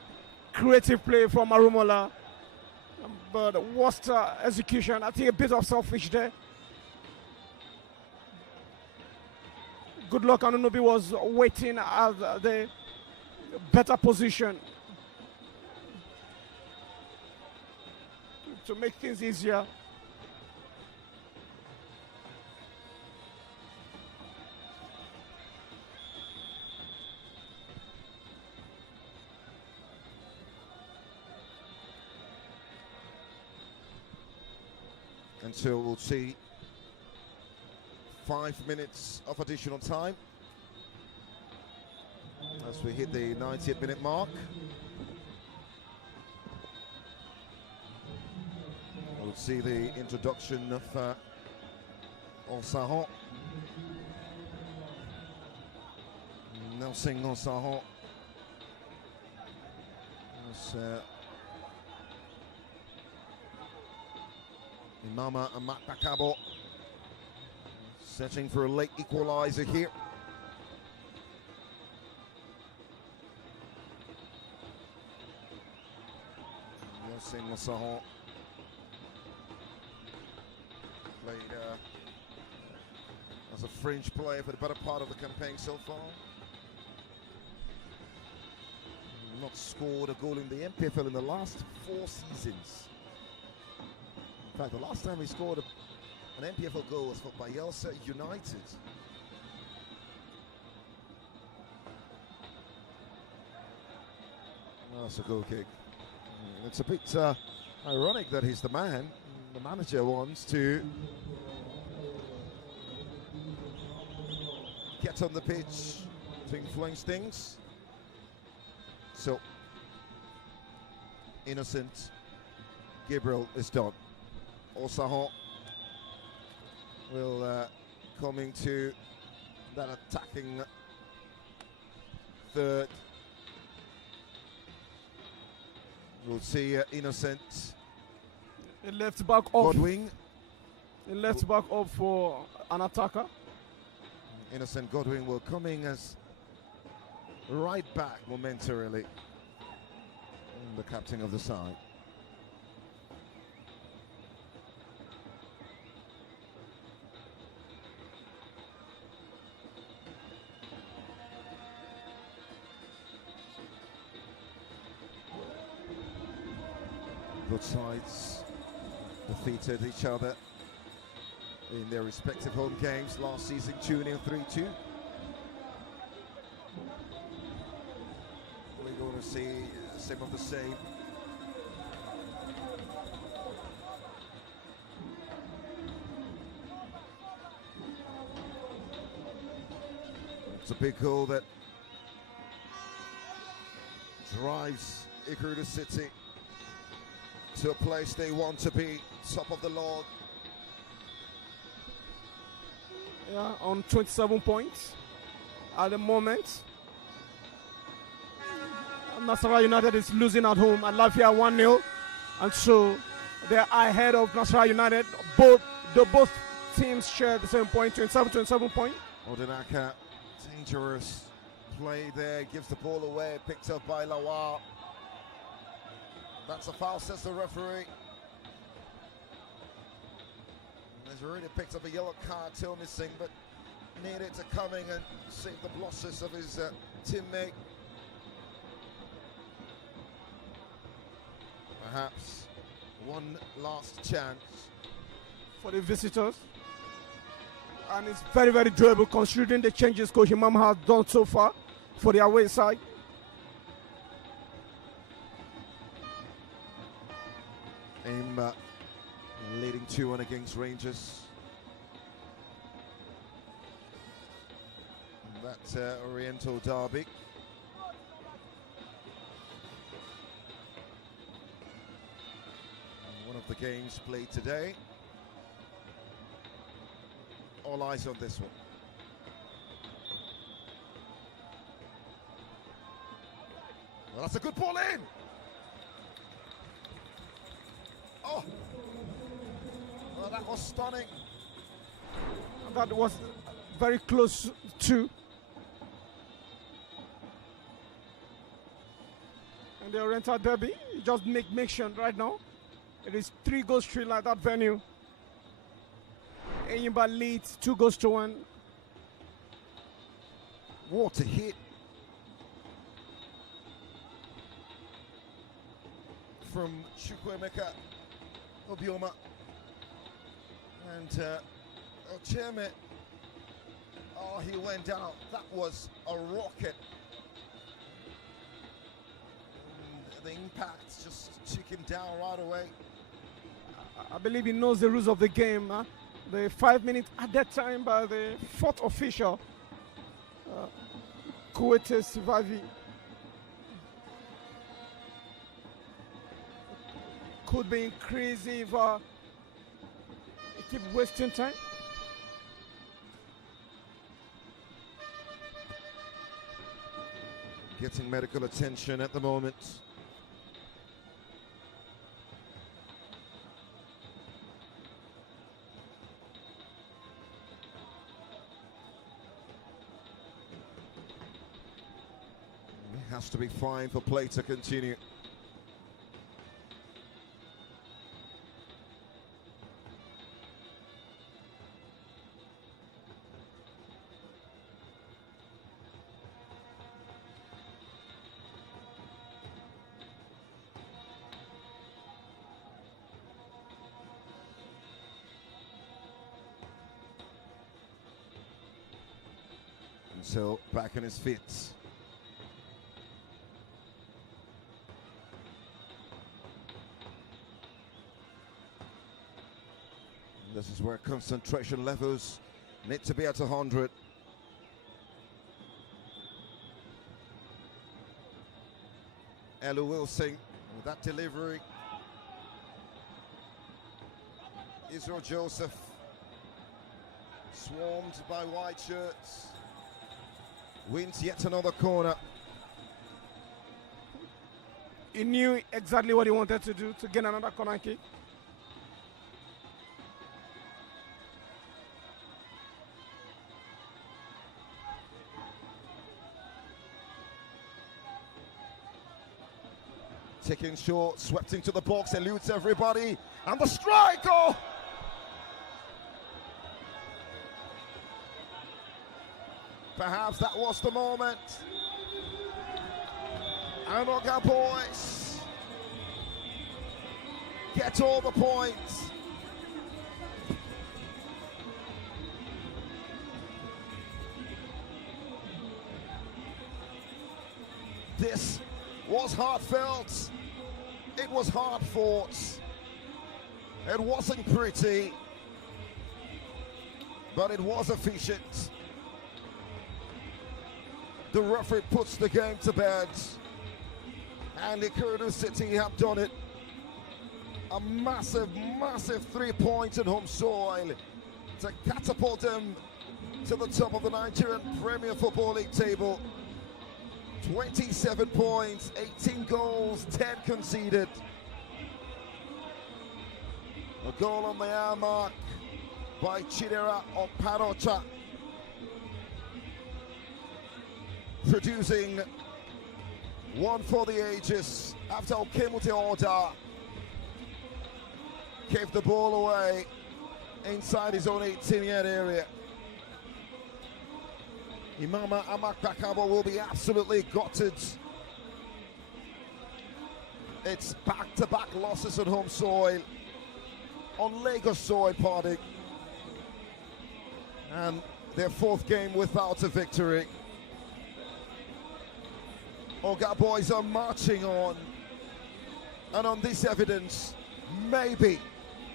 creative play from Arumola, but worst execution. I think a bit of selfish there. Good luck, Anunobi was waiting at the better position to make things easier. And so we'll see 5 minutes of additional time as we hit the 90th minute mark. We'll see the introduction of Onsahon. Nelson Onsahon. Imama and Matt Bakabo Searching for a late equalizer here. Yassine Massahan played as a fringe player for the better part of the campaign so far. Not scored a goal in the NPFL in the last 4 seasons. In fact, the last time he scored an NPFL goal was for Bayelsa United. Oh, that's a goal kick. It's a bit ironic that he's the man. The manager wants to get on the pitch to influence things. So, Innocent Gabriel is done. Osahan will come into that attacking third. We'll see Innocent. A left back off. Godwin. A left back off for an attacker. Innocent Godwin will come in as right back momentarily. And the captain of the side. Both sides defeated each other in their respective home games last season, 2-0, 3-2. We're going to see some of the same. It's a big goal that drives IKORODU City to a place they want to be, top of the log. Yeah, on 27 points at the moment. Nasarawa United is losing at home at Lafia 1-0, and so they're ahead of Nasarawa United. Both teams share the same point, 27 points. Odinaka, dangerous play there, gives the ball away, picked up by Lawal. That's a foul, says the referee. He's already picked up a yellow card, still missing, but needed to come in and save the losses of his teammate. Perhaps one last chance for the visitors. And it's very, very doable considering the changes Coach Imam has done so far for the away side. Leading 2-1 against Rangers. That's Oriental derby. One of the games played today. All eyes on this one. Well, that's a good ball in. Oh, well, that was stunning. That was very close to. And the Oriental Derby, just make mention right now. It is 3 goals straight like that venue. Enyimba leads 2-1. What a hit from Chukwuemeka Obioma and Ocheme. Oh, he went down. That was a rocket. And the impact just took him down right away. I believe he knows the rules of the game. The 5 minutes at that time by the 4th official, Kuwete Sivavi, could be increased if keep wasting time. Getting medical attention at the moment. has to be fine for play to continue. So back on his feet. This is where concentration levels need to be at 100. Elu Wilson with that delivery. Israel Joseph swarmed by white shirts. Wins yet another corner. He knew exactly what he wanted to do to gain another corner kick. Taking short, swept into the box, eludes everybody, and the strike! Oh! Perhaps that was the moment. And Oga boys get all the points. This was heartfelt. It was hard fought. It wasn't pretty, but it was efficient. The referee puts the game to bed, and IKORODU City have done it. A massive, massive 3 points in home soil to catapult them to the top of the Nigerian Premier Football League table. 27 points, 18 goals, 10 conceded. A goal on the hour mark by Chidera Oparocha, producing one for the ages after Okemute Order gave the ball away inside his own 18-yard area. Imama Amakbakabo will be absolutely gutted. It's back-to-back losses on home soil, on Lagos soil, pardon, and their fourth game without a victory. Oga boys are marching on, and on this evidence, maybe,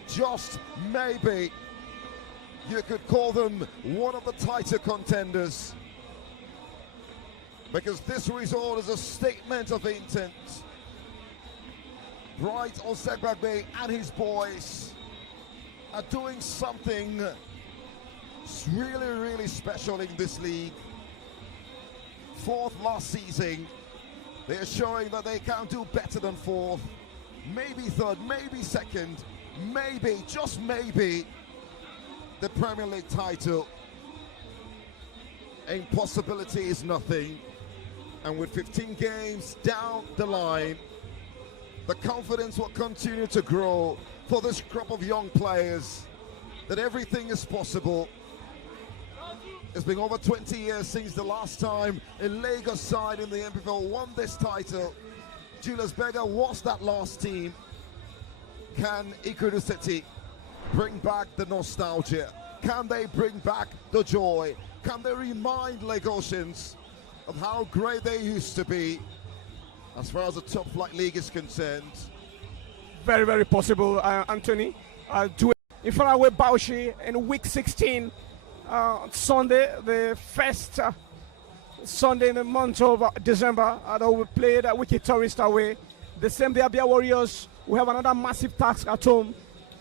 just maybe, you could call them one of the tighter contenders, because this result is a statement of intent. Bright Osegbagbe and his boys are doing something really, really special in this league. Fourth last season, they're showing that they can do better than fourth, maybe third, maybe second, maybe, just maybe, the Premier League title. Impossibility is nothing. And with 15 games down the line, the confidence will continue to grow for this crop of young players that everything is possible. It's been over 20 years since the last time a Lagos side in the NPFL won this title. Julius Berger was that last team. Can IKORODU City bring back the nostalgia? Can they bring back the joy? Can they remind Lagosians of how great they used to be as far as the top flight league is concerned? Very, very possible, Anthony. Do it in faraway Bauchi in week 16, Sunday, the first Sunday in the month of December, that we played at Wiki Tourist away. The same day, ABIA Warriors, we have another massive task at home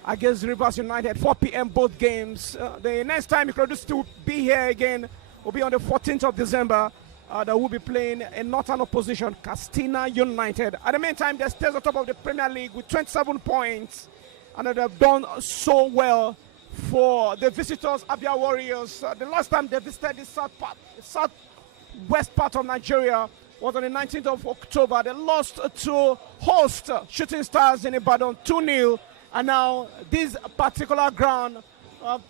against Rivers United, 4 p.m. both games. The next time IKORODU will be here again will be on the 14th of December. That will be playing a northern opposition, Castina United. At the meantime, they stay on top of the Premier League with 27 points, and they've done so well for the visitors, ABIA Warriors. The last time they visited the southwest part of Nigeria was on the 19th of October. They lost to host Shooting Stars in Ibadan 2-0. And now this particular ground,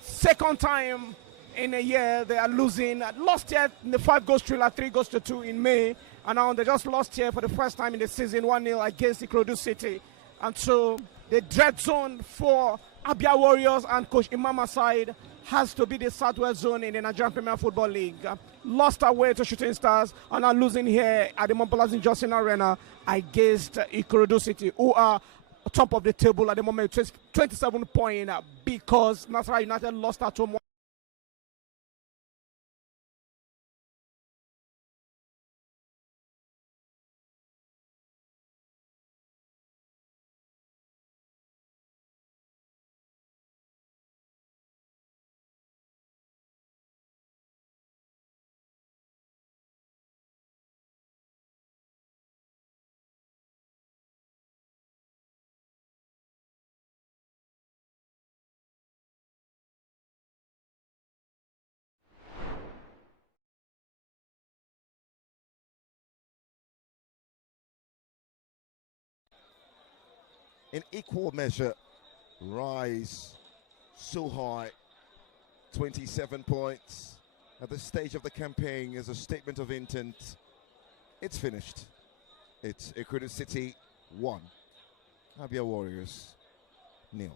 second time in a year they are losing. Lost here in the 5-goal thriller, 3-2 in May. And now they just lost here for the first time in the season, 1-0 against IKORODU City. And so the dread zone for ABIA Warriors and Coach Imama's side has to be the Southwest Zone in the Nigerian Premier Football League. Lost away to Shooting Stars and are losing here at the Montpellier Johnson Arena against IKORODU City, who are top of the table at the moment, 27 points, because Nasarawa United lost at home. In equal measure, rise so high, 27 points at this stage of the campaign is a statement of intent. It's finished. It's IKORODU City 1, ABIA Warriors 0.